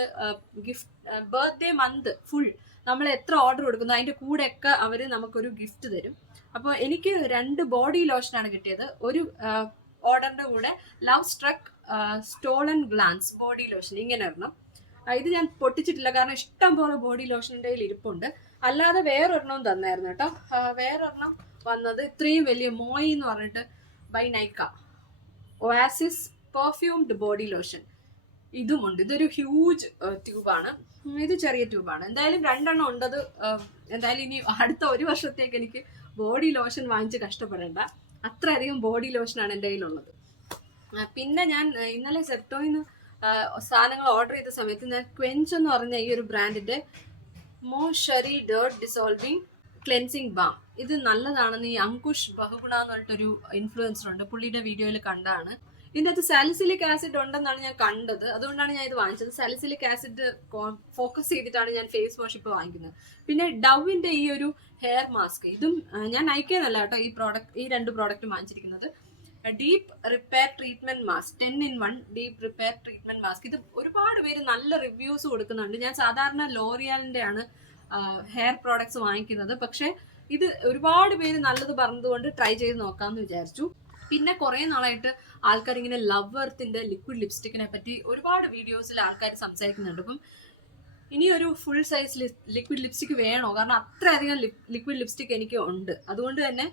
ഗിഫ്റ്റ് ബർത്ത്ഡേ മന്ത് ഫുൾ നമ്മൾ എത്ര ഓർഡർ കൊടുക്കുന്നു അതിന്റെ കൂടെയൊക്കെ അവർ നമുക്കൊരു ഗിഫ്റ്റ് തരും. അപ്പോൾ എനിക്ക് രണ്ട് ബോഡി ലോഷനാണ് കിട്ടിയത്. ഒരു ഓർഡറിന്റെ കൂടെ love struck stolen glance body lotion ഇങ്ങനെ ഒരെണ്ണം. ഇത് ഞാൻ പൊട്ടിച്ചിട്ടില്ല കാരണം ഇഷ്ടം പോലെ ബോഡി കയ്യിൽ ഇരിപ്പുണ്ട്. അല്ലാതെ വേറൊരെണ്ണവും തന്നായിരുന്നു കേട്ടോ. വേറൊരെണ്ണം വന്നത് ഇത്രയും വലിയ മോയി എന്ന് പറഞ്ഞിട്ട് by Nykaa oasis perfumed body lotion ഇതുമുണ്ട്. ഇതൊരു ഹ്യൂജ് ട്യൂബാണ് ഇത് ചെറിയ ട്യൂബാണ് എന്തായാലും രണ്ടെണ്ണം ഉണ്ടത് എന്തായാലും ഇനി അടുത്ത ഒരു വർഷത്തേക്ക് എനിക്ക് ബോഡി ലോഷൻ വാങ്ങിച്ച് കഷ്ടപ്പെടേണ്ട. അത്രയധികം ബോഡി ലോഷനാണ് എന്റെ കയ്യിലുള്ളത്. പിന്നെ ഞാൻ ഇന്നലെ സെപ്റ്റോയിൽ നിന്ന് സാധനങ്ങൾ ഓർഡർ ചെയ്ത സമയത്ത് ഞാൻ ക്വെഞ്ച് എന്ന് പറഞ്ഞ ഈ ഒരു ബ്രാൻഡിന്റെ മോഷറി ഡേർട്ട് ഡിസോൾവിങ് ക്ലെൻസിങ് ബാം ഇത് നല്ലതാണെന്ന് ഈ അങ്കുഷ് ബഹുഗുണ എന്ന് പറഞ്ഞിട്ടൊരു ഇൻഫ്ലുവൻസർ ഉണ്ട്. പുള്ളിയുടെ വീഡിയോയിൽ കണ്ടാണ്. ഇതിന്റെ അകത്ത് സാലിസിലിക് ആസിഡ് ഉണ്ടെന്നാണ് ഞാൻ കണ്ടത്. അതുകൊണ്ടാണ് ഞാൻ ഇത് വാങ്ങിച്ചത്. സാലിസിലിക് ആസിഡ് ഫോക്കസ് ചെയ്തിട്ടാണ് ഞാൻ ഫേസ് വാഷ് ഇപ്പോൾ വാങ്ങിക്കുന്നത്. പിന്നെ ഡവിന്റെ ഈ ഒരു ഹെയർ മാസ്ക് ഇതും ഞാൻ നയിക്കുന്നല്ല കേട്ടോ ഈ പ്രോഡക്റ്റ് ഈ രണ്ട് product വാങ്ങിച്ചിരിക്കുന്നത്. Deep repair treatment mask ten in one deep repair treatment mask ഇത് ഒരുപാട് പേര് നല്ല റിവ്യൂസ് കൊടുക്കുന്നുണ്ട്. ഞാൻ സാധാരണ ലോറിയാലിന്റെ ആണ് ഹെയർ പ്രോഡക്ട്സ് വാങ്ങിക്കുന്നത്. പക്ഷേ ഇത് ഒരുപാട് പേര് നല്ലത് പറഞ്ഞതുകൊണ്ട് ട്രൈ ചെയ്ത് നോക്കാമെന്ന് വിചാരിച്ചു. പിന്നെ കുറേ നാളായിട്ട് ആൾക്കാർ ഇങ്ങനെ ലവ് എർത്തിന്റെ ലിക്വിഡ് ലിപ്സ്റ്റിക്കിനെ പറ്റി ഒരുപാട് വീഡിയോസിൽ ആൾക്കാർ സംസാരിക്കുന്നുണ്ട്. അപ്പം ഇനി ഒരു ഫുൾ സൈസ് ലിക്വിഡ് ലിപ്സ്റ്റിക് വേണോ? കാരണം അത്രയധികം ലിക്വിഡ് ലിപ്സ്റ്റിക് എനിക്ക് ഉണ്ട്. അതുകൊണ്ട് തന്നെ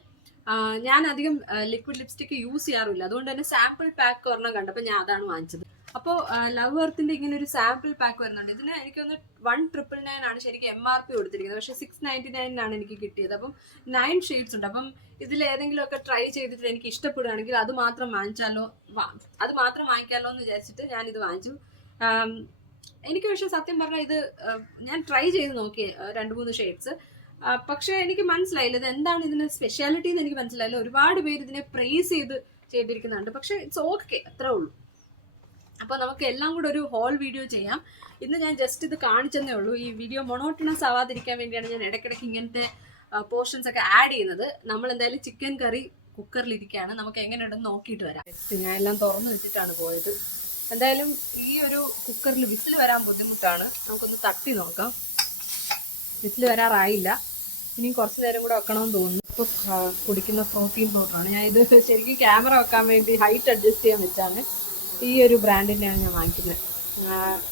ഞാൻ അധികം ലിക്വിഡ് ലിപ്സ്റ്റിക് യൂസ് ചെയ്യാറില്ല. അതുകൊണ്ട് തന്നെ സാമ്പിൾ പാക്ക് ഒരെണ്ണം കണ്ടപ്പോൾ ഞാൻ അതാണ് വാങ്ങിച്ചത്. അപ്പോൾ ലവ് എർത്തിന്റെ ഇങ്ങനെ ഒരു സാമ്പിൾ പാക്ക് വരുന്നുണ്ട്. ഇതിന് എനിക്കൊന്ന് വൺ ട്രിപ്പിൾ നയൻ ആണ് ശരിക്കും എം ആർ പി കൊടുത്തിരിക്കുന്നത്. പക്ഷേ സിക്സ് നയന്റി നയനിനാണ് എനിക്ക് കിട്ടിയത്. അപ്പം നയൻ ഷെയ്ഡ്സ് ഉണ്ട്. അപ്പം ഇതിൽ ഏതെങ്കിലുമൊക്കെ ട്രൈ ചെയ്തിട്ട് എനിക്ക് ഇഷ്ടപ്പെടുകയാണെങ്കിൽ അത് മാത്രം വാങ്ങിച്ചാലോ അത് മാത്രം വാങ്ങിക്കാമല്ലോ എന്ന് വിചാരിച്ചിട്ട് ഞാനിത് വാങ്ങിച്ചു. എനിക്ക് പക്ഷെ സത്യം പറഞ്ഞാൽ ഇത് ഞാൻ ട്രൈ ചെയ്ത് നോക്കി രണ്ട് മൂന്ന് ഷെയ്ഡ്സ് പക്ഷേ എനിക്ക് മനസ്സിലായില്ല ഇത് എന്താണ് ഇതിന്റെ സ്പെഷ്യാലിറ്റി എന്ന് എനിക്ക് മനസ്സിലായില്ല. ഒരുപാട് പേര് ഇതിനെ പ്രൈസ് ചെയ്ത് ചെയ്തിരിക്കുന്നുണ്ട്. പക്ഷെ ഇറ്റ്സ് ഓക്കെ അത്രേ ഉള്ളൂ. അപ്പോൾ നമുക്ക് എല്ലാം കൂടെ ഒരു ഹോൾ വീഡിയോ ചെയ്യാം. ഇന്ന് ഞാൻ ജസ്റ്റ് ഇത് കാണിച്ചെന്നേ ഉള്ളൂ. ഈ വീഡിയോ മൊണോട്ടണസ് ആവാതിരിക്കാൻ വേണ്ടിയാണ് ഞാൻ ഇടയ്ക്കിടയ്ക്ക് ഇങ്ങനത്തെ പോർഷൻസ് ഒക്കെ ആഡ് ചെയ്യുന്നത്. നമ്മൾ എന്തായാലും ചിക്കൻ കറി കുക്കറിലിരിക്കുകയാണ് നമുക്ക് എങ്ങനെയുണ്ടെന്ന് നോക്കിയിട്ട് വരാം. ഞാൻ എല്ലാം തുറന്നു വെച്ചിട്ടാണ് പോയത്. എന്തായാലും ഈ ഒരു കുക്കറിൽ വിസിൽ വരാൻ ബുദ്ധിമുട്ടാണ്. നമുക്കൊന്ന് തട്ടി നോക്കാം. വിസിൽ വരാറായില്ല. ഇനി കുറച്ച് നേരം കൂടെ വെക്കണമെന്ന് തോന്നുന്നു. ഇപ്പോൾ കുടിക്കുന്ന പ്രോട്ടീൻ പൗഡറാണ് ഞാൻ ഇത് ശരിക്കും ക്യാമറ വെക്കാൻ വേണ്ടി ഹൈറ്റ് അഡ്ജസ്റ്റ് ചെയ്യാൻ വെച്ചാണ്. ഈ ഒരു ബ്രാൻഡിന്റെയാണ് ഞാൻ വാങ്ങിക്കുന്നത്.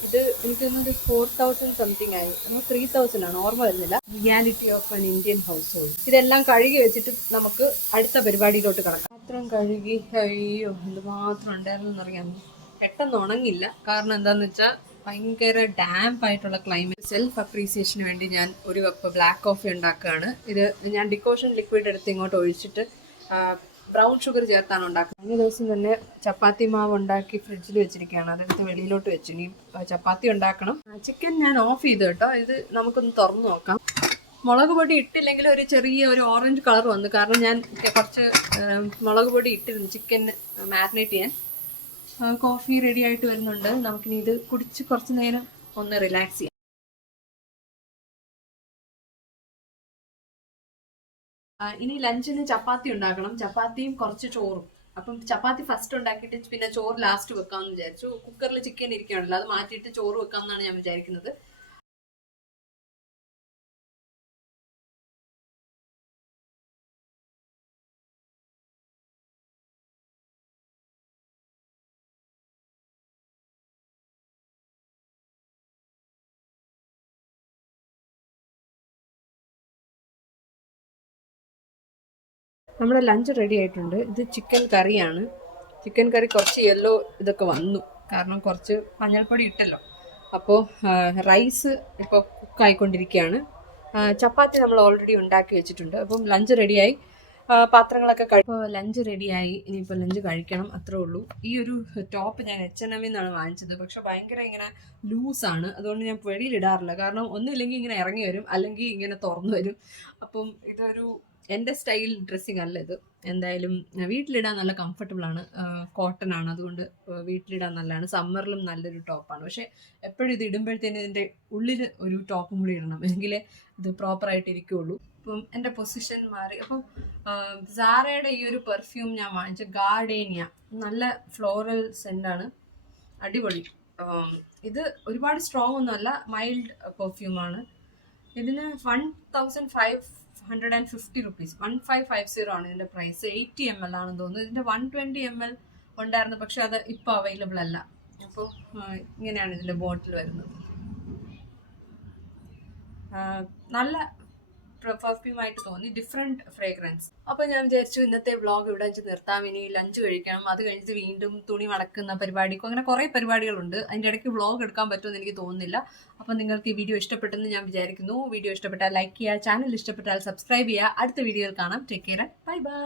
ഇത് എനിക്ക് തോന്നുന്നത് ഫോർ തൗസൻഡ് സംതിങ് ആയി. നമ്മൾ ത്രീ തൗസൻഡ് ആണ്. ഓർമ്മ വരുന്നില്ല. Reality of an Indian household ഇതെല്ലാം കഴുകി വെച്ചിട്ട് നമുക്ക് അടുത്ത പരിപാടിയിലോട്ട് കിടക്കാം. മാത്രം കഴുകി അയ്യോ എന്തുമാത്രം ഉണ്ടായിരുന്നു എന്നറിയാമോ പെട്ടെന്ന് ഉണങ്ങില്ല. കാരണം എന്താന്ന് വെച്ചാൽ ഭയങ്കര ഡാംപ് ആയിട്ടുള്ള ക്ലൈമറ്റ് സെൽഫ് അപ്രീസിയേഷന് വേണ്ടി ഞാൻ ഒരു കപ്പ് ബ്ലാക്ക് കോഫി ഉണ്ടാക്കുകയാണ്. ഇത് ഞാൻ ഡിക്കോഷൻ ലിക്വിഡ് എടുത്ത് ഇങ്ങോട്ട് ഒഴിച്ചിട്ട് ബ്രൗൺ ഷുഗർ ചേർത്താണ് ഉണ്ടാക്കുന്നത്. കഴിഞ്ഞ ദിവസം തന്നെ ചപ്പാത്തി മാവ് ഉണ്ടാക്കി ഫ്രിഡ്ജിൽ വെച്ചിരിക്കുകയാണ്. അതെടുത്ത് വെളിയിലോട്ട് വെച്ചു. ഇനി ചപ്പാത്തി ഉണ്ടാക്കണം. ചിക്കൻ ഞാൻ ഓഫ് ചെയ്തു കേട്ടോ. ഇത് നമുക്കൊന്ന് തുറന്നു നോക്കാം. മുളക് പൊടി ഇട്ടില്ലെങ്കിൽ ഒരു ചെറിയ ഒരു ഓറഞ്ച് കളർ വന്നു. കാരണം ഞാൻ കുറച്ച് മുളക് പൊടി ഇട്ടിരുന്നു. ചിക്കൻ മാരിനേറ്റ് ചെയ്യാൻ. കോഫി റെഡി ആയിട്ട് വരുന്നുണ്ട്. നമുക്കിനി ഇത് കുടിച്ച് കുറച്ച് നേരം ഒന്ന് റിലാക്സ് ചെയ്യാം. ഇനി ലഞ്ചിന് ചപ്പാത്തി ഉണ്ടാക്കണം. ചപ്പാത്തിയും കുറച്ച് ചോറും. അപ്പം ചപ്പാത്തി ഫസ്റ്റ് ഉണ്ടാക്കിയിട്ട് പിന്നെ ചോറ് ലാസ്റ്റ് വെക്കാമെന്ന് വിചാരിച്ചു. കുക്കറിൽ ചിക്കൻ ഇരിക്കുകയാണല്ലോ അത് മാറ്റിയിട്ട് ചോറ് വെക്കാമെന്നാണ് ഞാൻ വിചാരിക്കുന്നത്. നമ്മുടെ ലഞ്ച് റെഡി ആയിട്ടുണ്ട്. ഇത് ചിക്കൻ കറിയാണ് ചിക്കൻ കറി കുറച്ച് യെല്ലോ ഇതൊക്കെ വന്നു. കാരണം കുറച്ച് മഞ്ഞൾപ്പൊടി ഇട്ടല്ലോ. അപ്പോൾ റൈസ് ഇപ്പോൾ കുക്കായിക്കൊണ്ടിരിക്കുകയാണ് ചപ്പാത്തി നമ്മൾ ഓൾറെഡി ഉണ്ടാക്കി വെച്ചിട്ടുണ്ട്. അപ്പം ലഞ്ച് റെഡിയായി പാത്രങ്ങളൊക്കെ കഴിപ്പോൾ ലഞ്ച് റെഡിയായി ഇനിയിപ്പോൾ ലഞ്ച് കഴിക്കണം. അത്രേ ഉള്ളൂ. ഈ ഒരു ടോപ്പ് ഞാൻ എച്ച് എൻ എമ്മിൽ നിന്നാണ് വാങ്ങിച്ചത്. പക്ഷെ ഭയങ്കര ഇങ്ങനെ ലൂസാണ് അതുകൊണ്ട് ഞാൻ വെളിയിലിടാറില്ല കാരണം ഒന്നുമില്ലെങ്കിൽ ഇങ്ങനെ ഇറങ്ങി വരും. അല്ലെങ്കിൽ ഇങ്ങനെ തുറന്നു വരും. അപ്പം ഇതൊരു എന്റെ സ്റ്റൈൽ ഡ്രസ്സിങ് അല്ല ഇത്. എന്തായാലും വീട്ടിലിടാൻ നല്ല കംഫർട്ടബിൾ ആണ്. കോട്ടൺ ആണ്. അതുകൊണ്ട് വീട്ടിലിടാൻ നല്ലതാണ്. സമ്മറിലും നല്ലൊരു ടോപ്പാണ് പക്ഷെ എപ്പോഴും ഇത് ഇടുമ്പോഴത്തേന് ഇതിന്റെ ഉള്ളിൽ ഒരു ടോപ്പും കൂടി ഇടണം. എങ്കിലേ ഇത് പ്രോപ്പറായിട്ട് ഇരിക്കുകയുള്ളൂ അപ്പം എന്റെ പൊസിഷൻ മാറി. അപ്പം സാറയുടെ ഈ ഒരു പെർഫ്യൂം ഞാൻ വാങ്ങിച്ച ഗാർഡേനിയ നല്ല ഫ്ലോറൽ സെന്റാണ് അടിപൊളി. ഇത് ഒരുപാട് സ്ട്രോങ് ഒന്നുമല്ല മൈൽഡ് പെർഫ്യൂമാണ് ഇതിന് one thousand five hundred and fifty rupees one five five zero ആണ് ഇതിന്റെ പ്രൈസ് എയ്റ്റി എം എൽ ആണെന്ന് തോന്നുന്നു. ഇതിന്റെ വൺ ട്വന്റി എം എൽ ഉണ്ടായിരുന്നു പക്ഷെ അത് ഇപ്പോൾ അവൈലബിൾ അല്ല. അപ്പോൾ ഇങ്ങനെയാണ് ഇതിന്റെ ബോട്ടിൽ വരുന്നത്. നല്ല പെർഫ്യൂം ആയിട്ട് തോന്നി. ഡിഫറെന്റ് ഫ്രേഗ്രൻസ് അപ്പോൾ ഞാൻ വിചാരിച്ചു ഇന്നത്തെ വ്ളോഗ് ഇവിടെ വെച്ച് നിർത്താം. ഇനി ലഞ്ച് കഴിക്കണം. അത് കഴിഞ്ഞിട്ട് വീണ്ടും തുണി മടക്കുന്ന പരിപാടിക്കും അങ്ങനെ കുറേ പരിപാടികളുണ്ട്. അതിന്റെ ഇടയ്ക്ക് വ്ളോഗ് എടുക്കാൻ പറ്റുമെന്ന് എനിക്ക് തോന്നുന്നില്ല. അപ്പോൾ നിങ്ങൾക്ക് ഈ വീഡിയോ ഇഷ്ടപ്പെട്ടെന്ന് ഞാൻ വിചാരിക്കുന്നു. വീഡിയോ ഇഷ്ടപ്പെട്ടാൽ ലൈക്ക് ചെയ്യുക. ചാനൽ ഇഷ്ടപ്പെട്ടാൽ സബ്സ്ക്രൈബ് ചെയ്യുക. അടുത്ത വീഡിയോയിൽ കാണാം. Take care bye bye